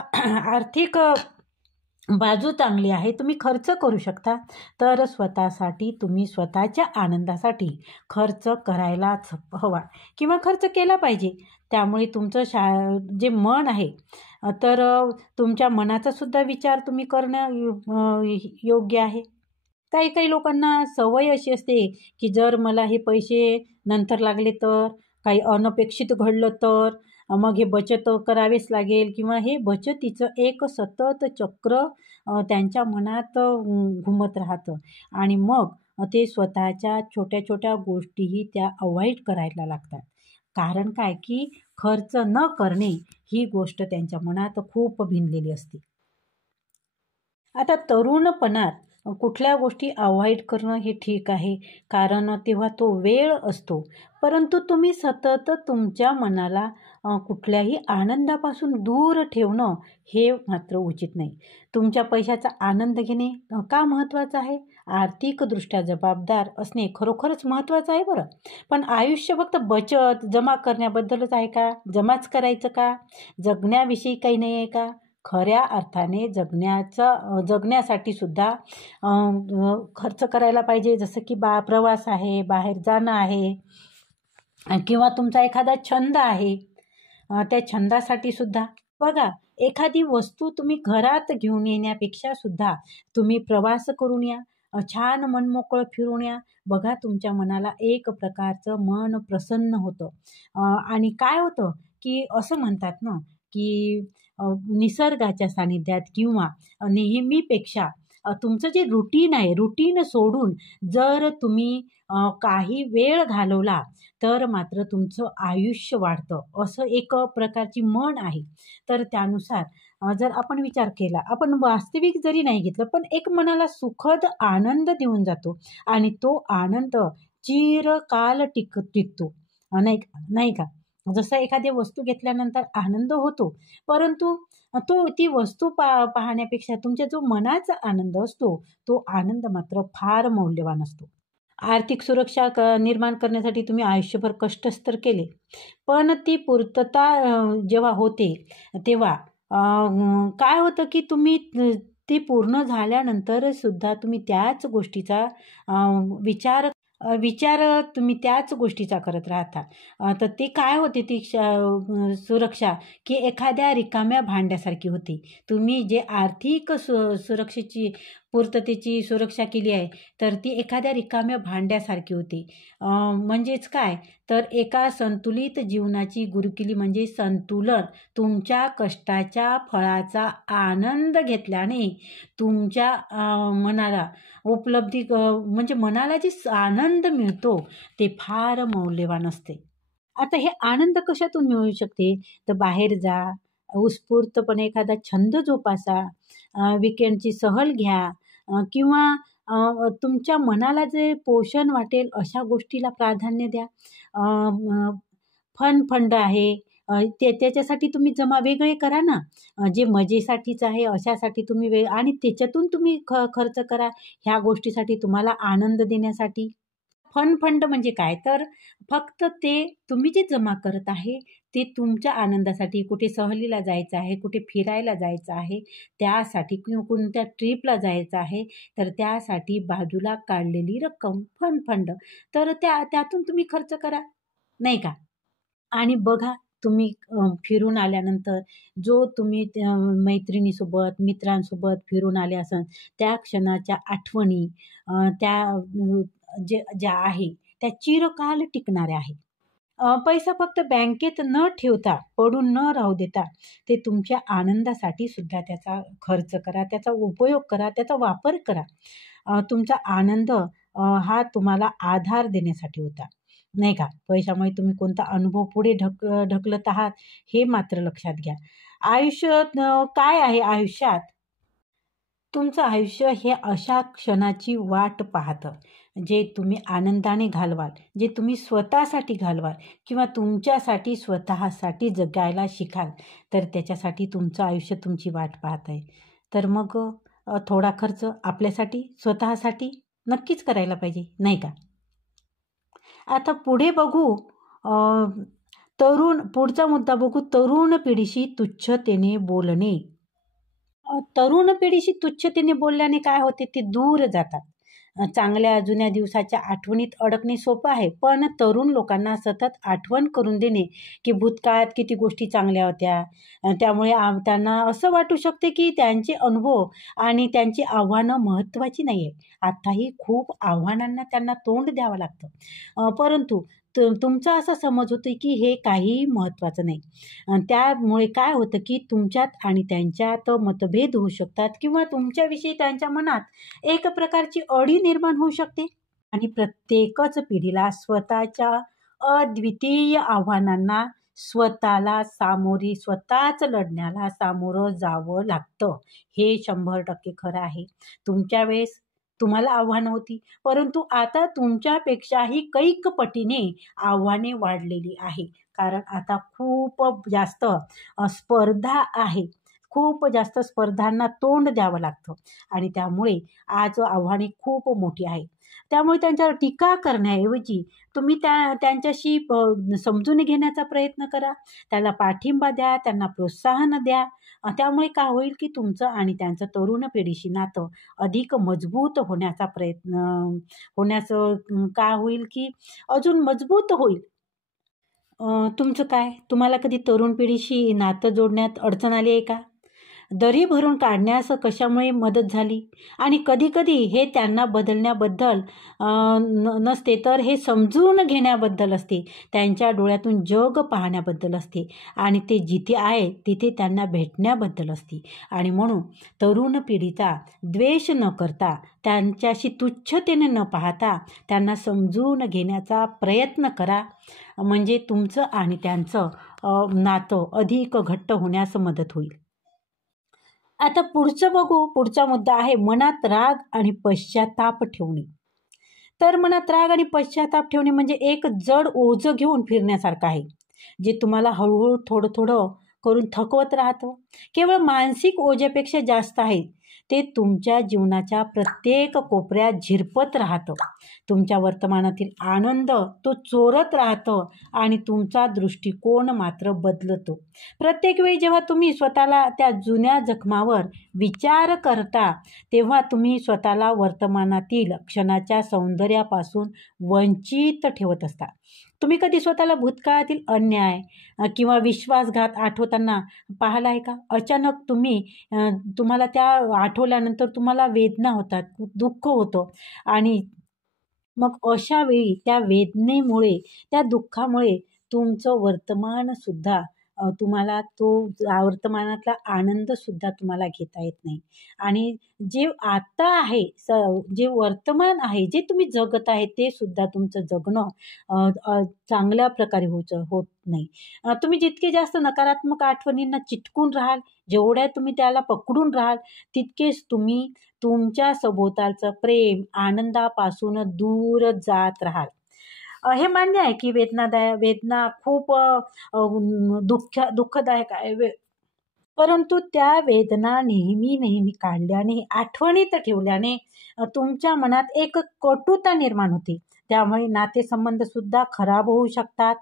आर्थिक बाजू चांगली आहे, तुम्ही खर्च करू शकता, तर स्वतःसाठी तुम्ही स्वतःच्या आनंदासाठी खर्च करायलाच हवा किंवा खर्च केला पाहिजे. त्यामुळे तुमचं जे मन आहे तर तुमच्या मनाचा सुद्धा विचार तुम्ही करणं योग्य आहे. काही लोकांना सवय अशी असते की जर मला हे पैसे नंतर लागले तर, काही अनपेक्षित घडलं तर मग हे बचत करावेच लागेल किंवा हे बचतीचं एक सतत चक्र त्यांच्या मनात घुमत राहतं आणि मग ते स्वतःच्या छोट्या गोष्टीही त्या अवॉइड करायला लागतात. कारण काय की खर्च न करणे ही गोष्ट त्यांच्या मनात खूप भिनलेली असते. आता तरुणपणात कुठल्या गोष्टी अवॉइड करणं हे ठीक आहे, कारण तेव्हा तो वेळ असतो. परंतु तुम्ही सतत तुमच्या मनाला कुठल्याही आनंदापासून दूर ठेवणं हे मात्र उचित नाही. तुमच्या पैशाचा आनंद घेणे का महत्त्वाचं आहे? आर्थिकदृष्ट्या जबाबदार असणे खरोखरच महत्त्वाचं आहे बरं. पण आयुष्य फक्त बचत जमा करण्याबद्दलच आहे का? जमाच करायचं का? जगण्याविषयी काही नाही आहे का? खऱ्या अर्थाने जगण्यासाठी सुद्धा खर्च करायला पाहिजे. जसं की प्रवास आहे, बाहेर जाणं आहे किंवा तुमचा एखादा छंद आहे, त्या छंदासाठी सुद्धा. बघा, एखादी वस्तू तुम्ही घरात घेऊन येण्यापेक्षा सुद्धा तुम्ही प्रवास करून या, छान मनमोकळं फिरून या. बघा, तुमच्या मनाला एक प्रकारचं मन प्रसन्न होतं आणि काय होतं की असं म्हणतात ना की निसर्गाच्या सानिध्यात किंवा नेहमीपेक्षा तुमचं जे रुटीन आहे, रुटीन सोडून जर तुम्ही काही वेळ घालवला तर मात्र तुमचं आयुष्य वाढतं, असं एक प्रकारची म्हण आहे. तर त्यानुसार जर आपण विचार केला, आपण वास्तविक जरी नाही घेतलं पण एक मनाला सुखद आनंद देऊन जातो आणि तो आनंद चिरकाल टिकतो, नाही का? जसं एखादी वस्तू घेतल्यानंतर आनंद होतो, परंतु ती वस्तू पाहण्यापेक्षा तुमच्या जो मनाचा आनंद असतो तो आनंद मात्र फार मौल्यवान असतो. आर्थिक सुरक्षा निर्माण करण्यासाठी तुम्ही आयुष्यभर कष्टच तर केले, पण ती पूर्तता जेव्हा होते तेव्हा काय होतं की तुम्ही ती पूर्ण झाल्यानंतर सुद्धा तुम्ही त्याच गोष्टीचा विचार तुम्ही त्याच गोष्टीचा करत राहता. तर ती काय होते ती सुरक्षा की एखाद्या रिकाम्या भांड्यासारखी होती. तुम्ही जे आर्थिक सुरक्षेची पूर्ततेची सुरक्षा केली आहे तर ती एखाद्या रिकाम्या भांड्यासारखी होती. म्हणजेच काय तर एका संतुलित जीवनाची गुरुकिल्ली म्हणजे संतुलन. तुमच्या कष्टाच्या फळाचा आनंद घेतल्याने तुमच्या मनाला म्हणजे मनाला जे आनंद मिळतो ते फार मौल्यवान असते. आता हे आनंद कशातून मिळू शकते तर बाहेर जा, उत्स्फूर्तपणे एखादा छंद जोपासा, विकेंडची सहल घ्या, किंवा तुमच्या मनाला जे पोषण वाटेल अशा गोष्टीला प्राधान्य द्या. फंड आहे, त्याच्यासाठी तुम्ही जमा वेगळे करा ना. जे मजेसाठीच आहे अशासाठी तुम्ही आणि त्याच्यातून तुम्ही खर्च करा ह्या गोष्टीसाठी, तुम्हाला आनंद देण्यासाठी. फंड म्हणजे काय तर फक्त ते तुम्ही जे जमा करत आहे ते तुमच्या आनंदासाठी, कुठे सहलीला जायचं आहे, कुठे फिरायला जायचं आहे त्यासाठी, किंवा कोणत्या ट्रिपला जायचं आहे तर त्यासाठी बाजूला काढलेली रक्कम फंड. तर त्यातून तुम्ही खर्च करा, नाही का. आणि बघा तुम्ही फिरून आल्यानंतर जो तुम्ही मैत्रिणीसोबत मित्रांसोबत फिरून आले असाल त्या क्षणाच्या आठवणी त्या ज्या आहे त्या चिरकाल टिकणाऱ्या आहे. पैसा फक्त बँकेत न ठेवता, पडून न राहू देता ते तुमच्या आनंदासाठी सुद्धा त्याचा खर्च करा, त्याचा उपयोग करा, त्याचा वापर करा. तुमचा आनंद हा तुम्हाला आधार देण्यासाठी होता, नाही का. पैशामुळे तुम्ही कोणता अनुभव पुढे ढकलत आहात हे मात्र लक्षात घ्या. आयुष्य काय आहे आयुष्यात, तुमचं आयुष्य हे अशा क्षणाची वाट पाहतं जे तुम्ही आनंदाने घालवाल, जे तुम्ही स्वतःसाठी घालवाल किंवा तुमच्यासाठी स्वतःसाठी जगायला शिकाल, तर त्याच्यासाठी तुमचं आयुष्य तुमची वाट पाहत आहे. तर मग थोडा खर्च आपल्यासाठी स्वतःसाठी नक्कीच करायला पाहिजे, नाही का. आता पुढे बघू, पुढचा मुद्दा बघू, तरुण पिढीशी तुच्छतेने बोलणे. तरुण पिढीशी तुच्छतेने बोलल्याने काय होते, ते दूर जातात. चांगल्या जुन्या दिवसाच्या आठवणीत अडकणे सोपं आहे, पण तरुण लोकांना सतत आठवण करून देणे की भूतकाळात किती गोष्टी चांगल्या होत्या, त्यामुळे त्यांना असं वाटू शकते की त्यांचे अनुभव आणि त्यांची आव्हानं महत्त्वाची नाही आहे. आताही खूप आव्हानांना त्यांना तोंड द्यावं लागतं, परंतु तुमचा असा समज होतो की हे काहीही महत्त्वाचं नाही. त्यामुळे काय होतं की तुमच्यात आणि त्यांच्यात मतभेद होऊ शकतात, किंवा तुमच्याविषयी त्यांच्या मनात एक प्रकारची अडी निर्माण होऊ शकते. आणि प्रत्येकच पिढीला स्वतःच्या अद्वितीय आव्हानांना स्वतःच लढण्याला सामोरं जावं लागतं. हे 100% खरं आहे. तुमच्या वेळेस तुम्हाला आव्हानं होती, परंतु आता तुमच्यापेक्षाही कैक पटीने आव्हाने वाढलेली आहे. कारण आता खूप जास्त स्पर्धा आहे, खूप जास्त स्पर्धांना तोंड द्यावं लागतं आणि त्यामुळे आज आव्हाने खूप मोठी आहे. त्यामुळे त्यांच्यावर टीका करण्याऐवजी तुम्ही त्यांच्याशी समजून घेण्याचा प्रयत्न करा, त्याला पाठिंबा द्या, त्यांना प्रोत्साहन द्या. त्यामुळे काय होईल की तुमचं आणि त्यांचं तरुण पिढीशी नातं अधिक मजबूत होण्याचं काय होईल की अजून मजबूत होईल. तुमचं काय, तुम्हाला कधी तरुण पिढीशी नातं जोडण्यात अडचण आली आहे का? दरी भरून काढण्यास कशामुळे मदत झाली? आणि कधीकधी हे त्यांना बदलण्याबद्दल नसते, तर हे समजून घेण्याबद्दल असते, त्यांच्या डोळ्यातून जग पाहण्याबद्दल असते आणि ते जिथे आहे तिथे त्यांना भेटण्याबद्दल असते. आणि म्हणून तरुण पिढीचा द्वेष न करता, त्यांच्याशी तुच्छतेने न पाहता त्यांना समजून घेण्याचा प्रयत्न करा. म्हणजे तुमचं आणि त्यांचं नातं अधिक घट्ट होण्यास मदत होईल. आता पुढचं बघू, पुढचा मुद्दा आहे मनात राग आणि पश्चाताप ठेवणे. तर मनात राग आणि पश्चाताप ठेवणे म्हणजे एक जड ओझं घेऊन फिरण्यासारखं आहे, जे तुम्हाला हळूहळू थोडं थोडं करून थकवत राहतं. केवळ मानसिक ओझ्यापेक्षा जास्त आहे, ते तुमच्या जीवनाच्या प्रत्येक कोपऱ्यात झिरपत राहतं. तुमच्या वर्तमानातील आनंद तो चोरत राहतं आणि तुमचा दृष्टिकोन मात्र बदलतो. प्रत्येक वेळी जेव्हा तुम्ही स्वतःला त्या जुन्या जखमावर विचार करता, तेव्हा तुम्ही स्वतःला वर्तमानातील क्षणाच्या सौंदर्यापासून वंचित ठेवत असता. तुम्ही कधी स्वतःला भूतकाळातील अन्याय किंवा विश्वासघात आठवताना पाहिला आहे का? अचानक तुम्हाला त्या आठवल्यानंतर तुम्हाला वेदना होतात, दुःख होतं आणि मग अशा वेळी त्या वेदनेमुळे, त्या दुःखामुळे तुमचं वर्तमानसुद्धा तुम्हाला तो वर्तमानातला आनंदसुद्धा तुम्हाला घेता येत नाही. आणि जे आता आहे, जे वर्तमान आहे, जे तुम्ही जगत आहे, ते सुद्धा तुमचं जगणं अ, अ, चांगल्या प्रकारे होत नाही. तुम्ही जितके जास्त नकारात्मक आठवणींना चिटकून राहाल, जेवढ्या तुम्ही त्याला पकडून राहाल, तितकेच तुम्ही तुमच्या सभोवतालचं प्रेम, आनंदापासून दूर जात राहाल. हे मान्य आहे की वेदना खूप दुःखदायक आहे. परंतु त्या वेदना नेहमी काढल्याने, आठवणीत ठेवल्याने तुमच्या मनात एक कटुता निर्माण होते. त्यामुळे नातेसंबंधसुद्धा खराब होऊ शकतात.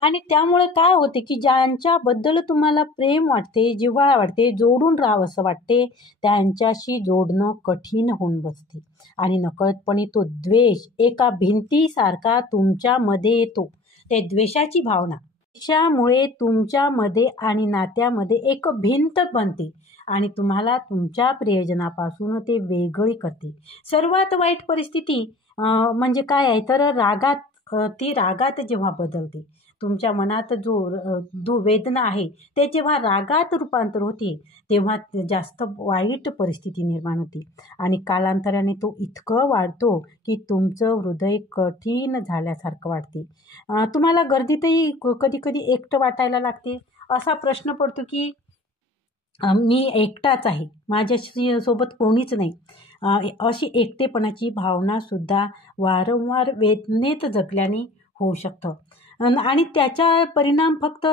आणि त्यामुळे काय होते, की ज्यांच्याबद्दल तुम्हाला प्रेम वाटते, जिव्हाळा वाटते, जोडून राहावंसं वाटते, त्यांच्याशी जोडणं कठीण होऊन बसते. आणि नकळतपणे तो द्वेष एका भिंतीसारखा तुमच्यामध्ये येतो. ते द्वेषाची भावना, त्यामुळे तुमच्यामध्ये आणि नात्यामध्ये एक भिंत बनते आणि तुम्हाला तुमच्या प्रियजनापासून ते वेगळी करते. सर्वात वाईट परिस्थिती म्हणजे काय आहे तर ती रागात जेव्हा बदलते. तुमच्या मनात जो वेदना आहे ते जेव्हा रागात रूपांतर होते, तेव्हा जास्त वाईट परिस्थिती निर्माण होते आणि कालांतराने तो इतकं वाढतो की तुमचं हृदय कठीण झाल्यासारखं वाटते. तुम्हाला गर्दीतही कधी-कधी एकटं वाटायला लागते. असा प्रश्न पडतो की मी एकटाच आहे, माझ्याशी सोबत कोणीच नाही. अशी एकटेपणाची भावनासुद्धा वारंवार वेदनेत जगल्याने होऊ शकतं. आणि त्याचा परिणाम फक्त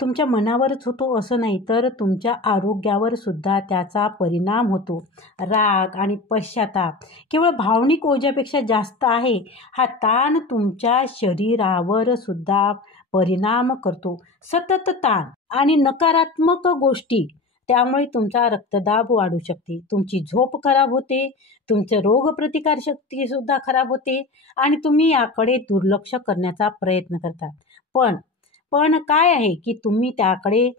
तुमच्या मनावरच होतो असं नाही, तर तुमच्या आरोग्यावर सुद्धा त्याचा परिणाम होतो. राग आणि पश्चाताप केवळ भावनिक ओझ्यापेक्षा जास्त आहे. हा ताण तुमच्या शरीरावर सुद्धा परिणाम करतो. सतत ताण आणि नकारात्मक गोष्टी, त्यामुळे तुमचा रक्तदाब वाढू शकते, तुमची झोप खराब होते, तुमचं रोगप्रतिकारशक्तीसुद्धा खराब होते आणि तुम्ही याकडे दुर्लक्ष करण्याचा प्रयत्न करतात. पण पण काय आहे, की तुम्ही त्याकडे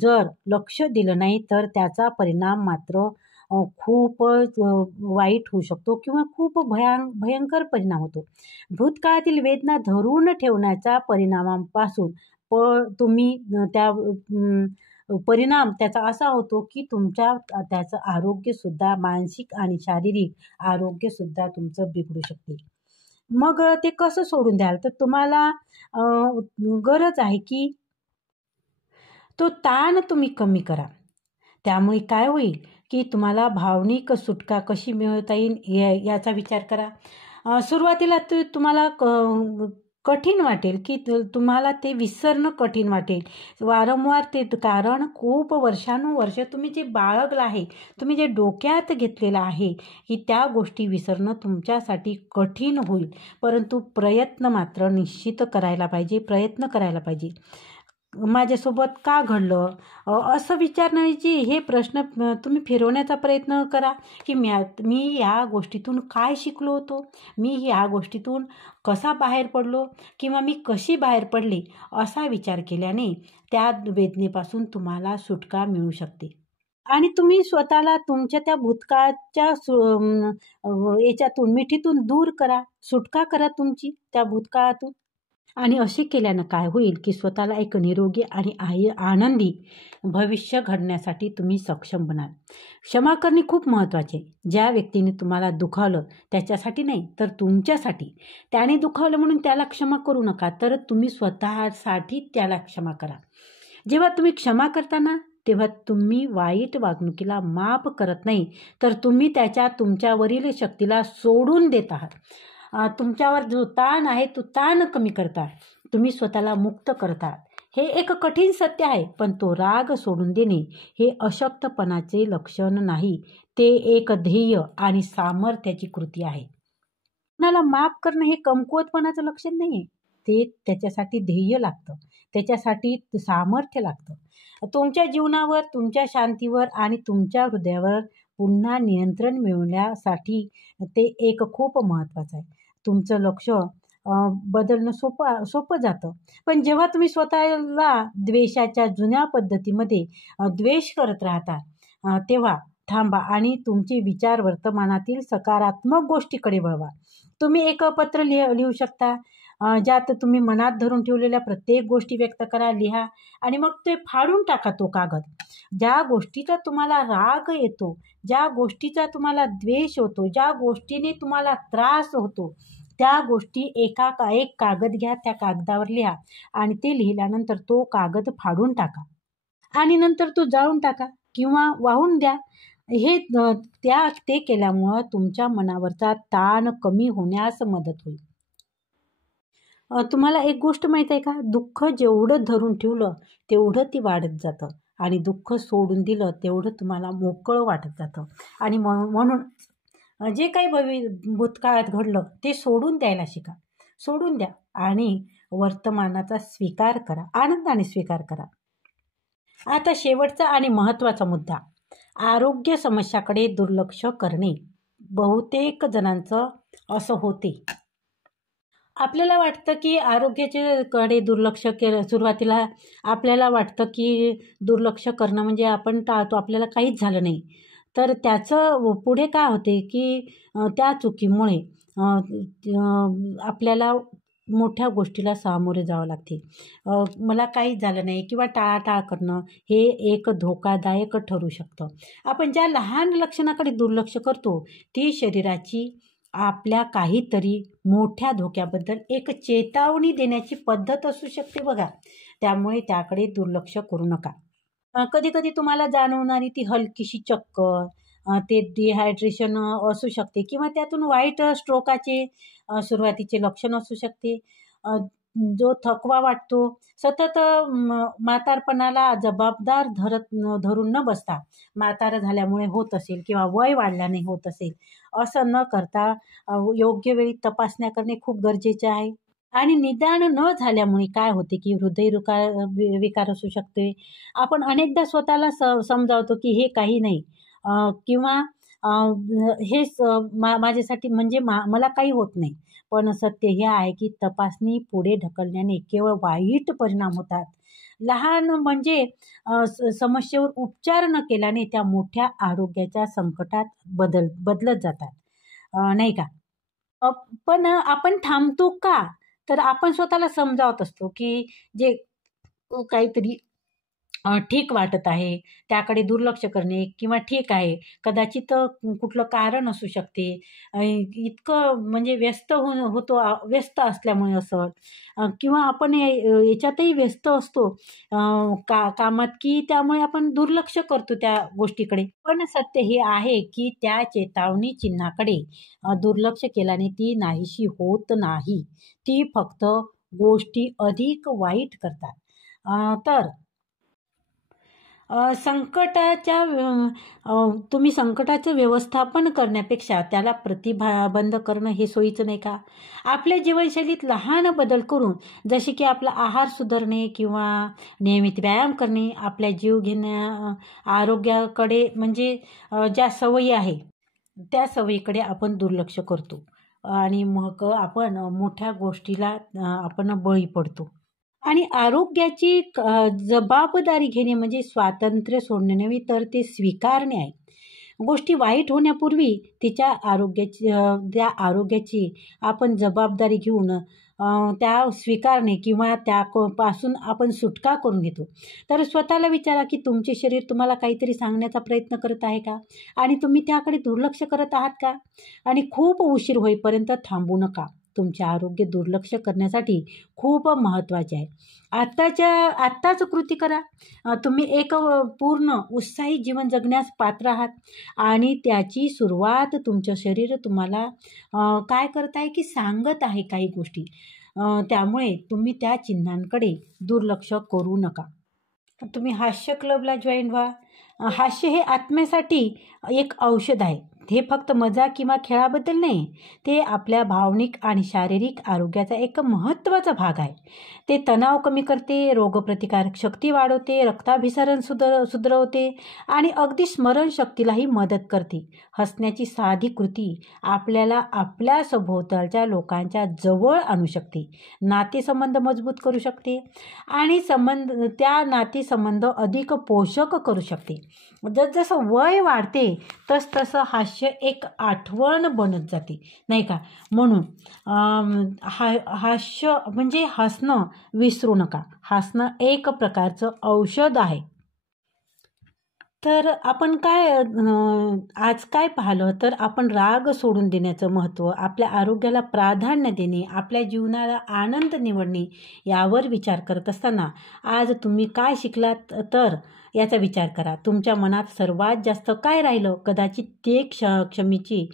जर लक्ष दिलं नाही, तर त्याचा परिणाम मात्र खूपच वाईट होऊ शकतो किंवा खूप भयंकर परिणाम होतो. भूतकाळातील वेदना धरून ठेवण्याच्या परिणामांपासून तुम्ही परिणाम त्याचा असा होतो, की त्याचं आरोग्यसुद्धा मानसिक आणि शारीरिक आरोग्यसुद्धा तुमचं बिघडू शकते. मग ते कसं सोडून द्याल? तर तुम्हाला अ, गरज आहे, की तो ताण तुम्ही कमी करा. त्यामुळे काय होईल, की तुम्हाला भावनिक सुटका कशी मिळवता येईल याचा विचार करा. सुरुवातीला तुम्हाला कठीण वाटेल, की तुम्हाला ते विसरणं कठीण वाटेल. वारंवार ते कारण खूप वर्षानुवर्ष तुम्ही जे बाळगलं आहे, तुम्ही जे डोक्यात घेतलेलं आहे, की त्या गोष्टी विसरणं तुमच्यासाठी कठीण होईल. परंतु प्रयत्न मात्र निश्चित करायला पाहिजे, प्रयत्न करायला पाहिजे. माझ्यासोबत का घडलं? असं विचारण्याची हे प्रश्न तुम्ही फिरवण्याचा प्रयत्न करा, की मी या गोष्टीतून काय शिकलो होतो? मी ह्या गोष्टीतून कसा बाहेर पडलो? किंवा मी कशी बाहेर पडले? असा विचार केल्याने त्या वेदनेपासून तुम्हाला सुटका मिळू शकते. आणि तुम्ही स्वतःला तुमच्या त्या भूतकाळच्या याच्यातून, मिठीतून दूर करा. सुटका करा तुमची त्या भूतकाळातून. आणि असे केल्यानं काय होईल, की स्वतःला एक निरोगी आणि आनंदी भविष्य घडण्यासाठी तुम्ही सक्षम बनाल. क्षमा करणे खूप महत्त्वाचे आहे. ज्या व्यक्तीने तुम्हाला दुखावलं त्याच्यासाठी नाही, तर तुमच्यासाठी. त्याने दुखावलं म्हणून त्याला क्षमा करू नका, तर तुम्ही स्वतःसाठी त्याला क्षमा करा. जेव्हा तुम्ही क्षमा करता तेव्हा तुम्ही वाईट वागणुकीला माफ करत नाही, तर तुम्ही तुमच्यावरील शक्तीला सोडून देत आहात. तुमच्यावर जो ताण आहे तो ताण कमी करता, तुम्ही स्वतःला मुक्त करता. हे एक कठीण सत्य आहे, पण तो राग सोडून देणे हे अशक्तपणाचे लक्षण नाही, ते एक ध्येय आणि सामर्थ्याची कृती आहे. कुणाला माफ करणं हे कमकुवतपणाचं लक्षण नाही आहे. त्याच्यासाठी ध्येय लागतं, त्याच्यासाठी सामर्थ्य लागतं. तुमच्या जीवनावर, तुमच्या शांतीवर आणि तुमच्या हृदयावर पुन्हा नियंत्रण मिळवण्यासाठी ते एक खूप महत्त्वाचं आहे. तुमचं लक्ष बदलणं सोपं जातं. पण जेव्हा तुम्ही स्वतःला द्वेषाच्या जुन्या पद्धतीमध्ये द्वेष करत राहता, तेव्हा थांबा आणि तुमचे विचार वर्तमानातील सकारात्मक गोष्टीकडे वळवा. तुम्ही एक पत्र लिहू शकता, ज्यात तुम्ही मनात धरून ठेवलेल्या प्रत्येक गोष्टी व्यक्त करा, लिहा आणि मग ते फाडून टाका तो कागद. ज्या गोष्टीचा तुम्हाला राग येतो, ज्या गोष्टीचा तुम्हाला द्वेष होतो, ज्या गोष्टीने तुम्हाला त्रास होतो, त्या गोष्टी एक कागद घ्या, त्या कागदावर लिहा आणि ते लिहिल्यानंतर तो कागद फाडून टाका आणि नंतर तो जाळून टाका किंवा वाहून द्या. ते केल्यामुळं तुमच्या मनावरचा ताण कमी होण्यास मदत होईल. तुम्हाला एक गोष्ट माहीत आहे का? दुःख जेवढं धरून ठेवलं तेवढं ती वाढत जातं आणि दुःख सोडून दिलं तेवढं तुम्हाला मोकळं वाटत जातं. आणि म्हणून जे काही भूतकाळात घडलं ते सोडून द्यायला शिका. सोडून द्या आणि वर्तमानाचा स्वीकार करा, आनंदाने स्वीकार करा. आता शेवटचा आणि महत्त्वाचा मुद्दा, आरोग्य समस्याकडे दुर्लक्ष करणे. बहुतेक जणांचं असं होते. आपल्याला वाटतं की आरोग्याच्याकडे दुर्लक्ष केलं. सुरुवातीला आपल्याला वाटतं की दुर्लक्ष करणं म्हणजे आपण टाळतो, आपल्याला काहीच झालं नाही. तर त्याचं पुढे काय होते की त्या चुकीमुळे आपल्याला मोठ्या गोष्टीला सामोरे जावं लागते. मला काहीच झालं नाही किंवा टाळाटाळ करणं हे एक धोकादायक ठरू शकतं. आपण ज्या लहान लक्षणाकडे दुर्लक्ष करतो ती शरीराची आपल्या काहीतरी मोठ्या धोक्याबद्दल एक चेतावणी देण्याची पद्धत असू शकते बघा. त्यामुळे त्याकडे दुर्लक्ष करू नका. कधी कधी तुम्हाला जाणवणारी ती हलकीशी चक्कर, ते डिहायड्रेशन असू शकते किंवा त्यातून वाईट स्ट्रोकाचे सुरुवातीचे लक्षण असू शकते. जो थकवा वाटतो, सतत म्हातारपणाला जबाबदार धरून न बसता, म्हातारं झाल्यामुळे होत असेल किंवा वय वाढल्याने होत असेल असं न करता योग्य वेळी तपासण्या करणे खूप गरजेचे आहे. आणि निदान न झाल्यामुळे काय होते की विकार असू शकते. आपण अनेकदा स्वतःला समजावतो की हे काही नाही किंवा माझ्यासाठी म्हणजे मला काही होत नाही. पण सत्य हे आहे की तपासणी पुढे ढकलण्याने केवळ वाईट परिणाम होतात. लहान म्हणजे समस्येवर उपचार न केल्याने त्या मोठ्या आरोग्याच्या संकटात बदलत जातात, नाही का? पण आपण थांबतो का? तर आपण स्वतःला समजावत असतो की जे काहीतरी ठीक वाटत आहे त्याकडे दुर्लक्ष करणे किंवा ठीक आहे, कदाचित कुठलं कारण असू शकते, इतकं म्हणजे व्यस्त असल्यामुळे असं, किंवा आपण याच्यातही व्यस्त असतो कामात की त्यामुळे आपण दुर्लक्ष करतो त्या गोष्टीकडे. पण सत्य हे आहे की त्या चेतावणी चिन्हाकडे दुर्लक्ष केल्याने ती नाहीशी होत नाही, ती फक्त गोष्टी अधिक वाईट करतात. तर तुम्ही संकटाचं व्यवस्थापन करण्यापेक्षा त्याला प्रतिबंध करणं हे सोयीचं नाही का? आपल्या जीवनशैलीत लहान बदल करून, जसे की आपला आहार सुधारणे किंवा नियमित व्यायाम करणे, आपल्या जीव घेण्या आरोग्याकडे म्हणजे ज्या सवयी आहे त्या सवयीकडे आपण दुर्लक्ष करतो आणि मग आपण मोठ्या गोष्टीला आपण बळी पडतो. आणि आरोग्याची जबाबदारी घेणे म्हणजे स्वातंत्र्य सोडणे नव्हे, तर ते स्वीकारणे आहे. गोष्टी वाईट होण्यापूर्वी त्या आरोग्याची आपण जबाबदारी घेऊन त्या स्वीकारणे किंवा त्यापासून आपण सुटका करून घेतो. तर स्वतःला विचारा की तुमचे शरीर तुम्हाला काहीतरी सांगण्याचा प्रयत्न करत आहे का? आणि तुम्ही त्याकडे दुर्लक्ष करत आहात का? आणि खूप उशीर होईपर्यंत थांबू नका. तुमचे आरोग्य दुर्लक्ष करण्यासाठी खूप महत्त्वाचे आहे. आत्ताच कृती करा. तुम्ही एक पूर्ण उत्साही जीवन जगण्यास पात्र आहात आणि त्याची सुरुवात तुमचं शरीर तुम्हाला काय करत आहे की सांगत आहे काही गोष्टी. त्यामुळे तुम्ही त्या चिन्हांकडे दुर्लक्ष करू नका. तुम्ही हास्य क्लबला जॉईन व्हा. हास्य हे आत्म्यासाठी एक औषध आहे. हे फक्त मजा किंवा खेळाबद्दल नाही, ते आपल्या भावनिक आणि शारीरिक आरोग्याचा एक महत्त्वाचा भाग आहे. ते तणाव कमी करते, रोगप्रतिकारक शक्ती वाढवते, रक्ताभिसरण सुधारवते आणि अगदी स्मरणशक्तीलाही मदत करते. हसण्याची साधी कृती आपल्याला आपल्या सभोवतालच्या लोकांच्या जवळ आणू शकते, नातेसंबंध मजबूत करू शकते आणि त्या नातेसंबंध अधिक पोषक करू शकते. असते. जसजसं वय वाढते तसतसं हास्य एक आठवण बनत जाते, नाही का? म्हणून हास्य म्हणजे हसणं विसरू नका. हसणं एक प्रकारचं औषध आहे. तर आपण आज काय पाहिलं तर आपण राग सोडून देण्याचं महत्त्व, आपल्या आरोग्याला प्राधान्य देणे, आपल्या जीवनाला आनंद निवडणे यावर विचार करत असताना आज तुम्ही काय शिकलात तर याचा विचार करा. तुमच्या मनात सर्वात जास्त काय राहिलं? कदाचित ते क्षमेची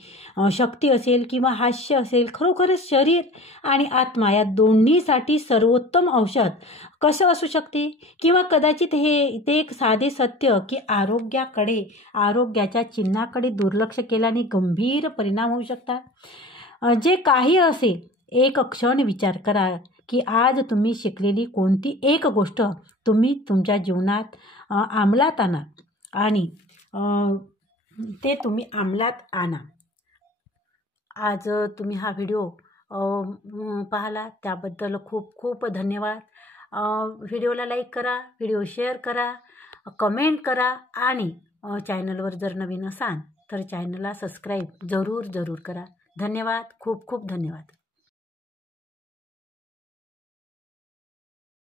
शक्ती असेल किंवा हास्य असेल. खरोखरच शरीर आणि आत्मा या दोन्हीसाठी सर्वोत्तम औषध कसं असू शकते? किंवा कदाचित ते एक साधे सत्य की आरोग्याच्या चिन्हाकडे दुर्लक्ष केल्याने गंभीर परिणाम होऊ शकतात. जे काही असेल एक क्षण विचार करा की आज तुम्ही शिकलेली कोणती एक गोष्ट तुम्ही तुमच्या जीवनात अंमलात आणा आणि ते तुम्ही अंमलात आणा. आज तुम्ही हा व्हिडिओ पाहिला त्याबद्दल खूप खूप धन्यवाद. व्हिडिओला लाईक करा, व्हिडिओ शेअर करा, कमेंट करा आणि चॅनलवर जर नवीन असाल तर चॅनलला सबस्क्राईब जरूर करा. धन्यवाद. खूप खूप धन्यवाद.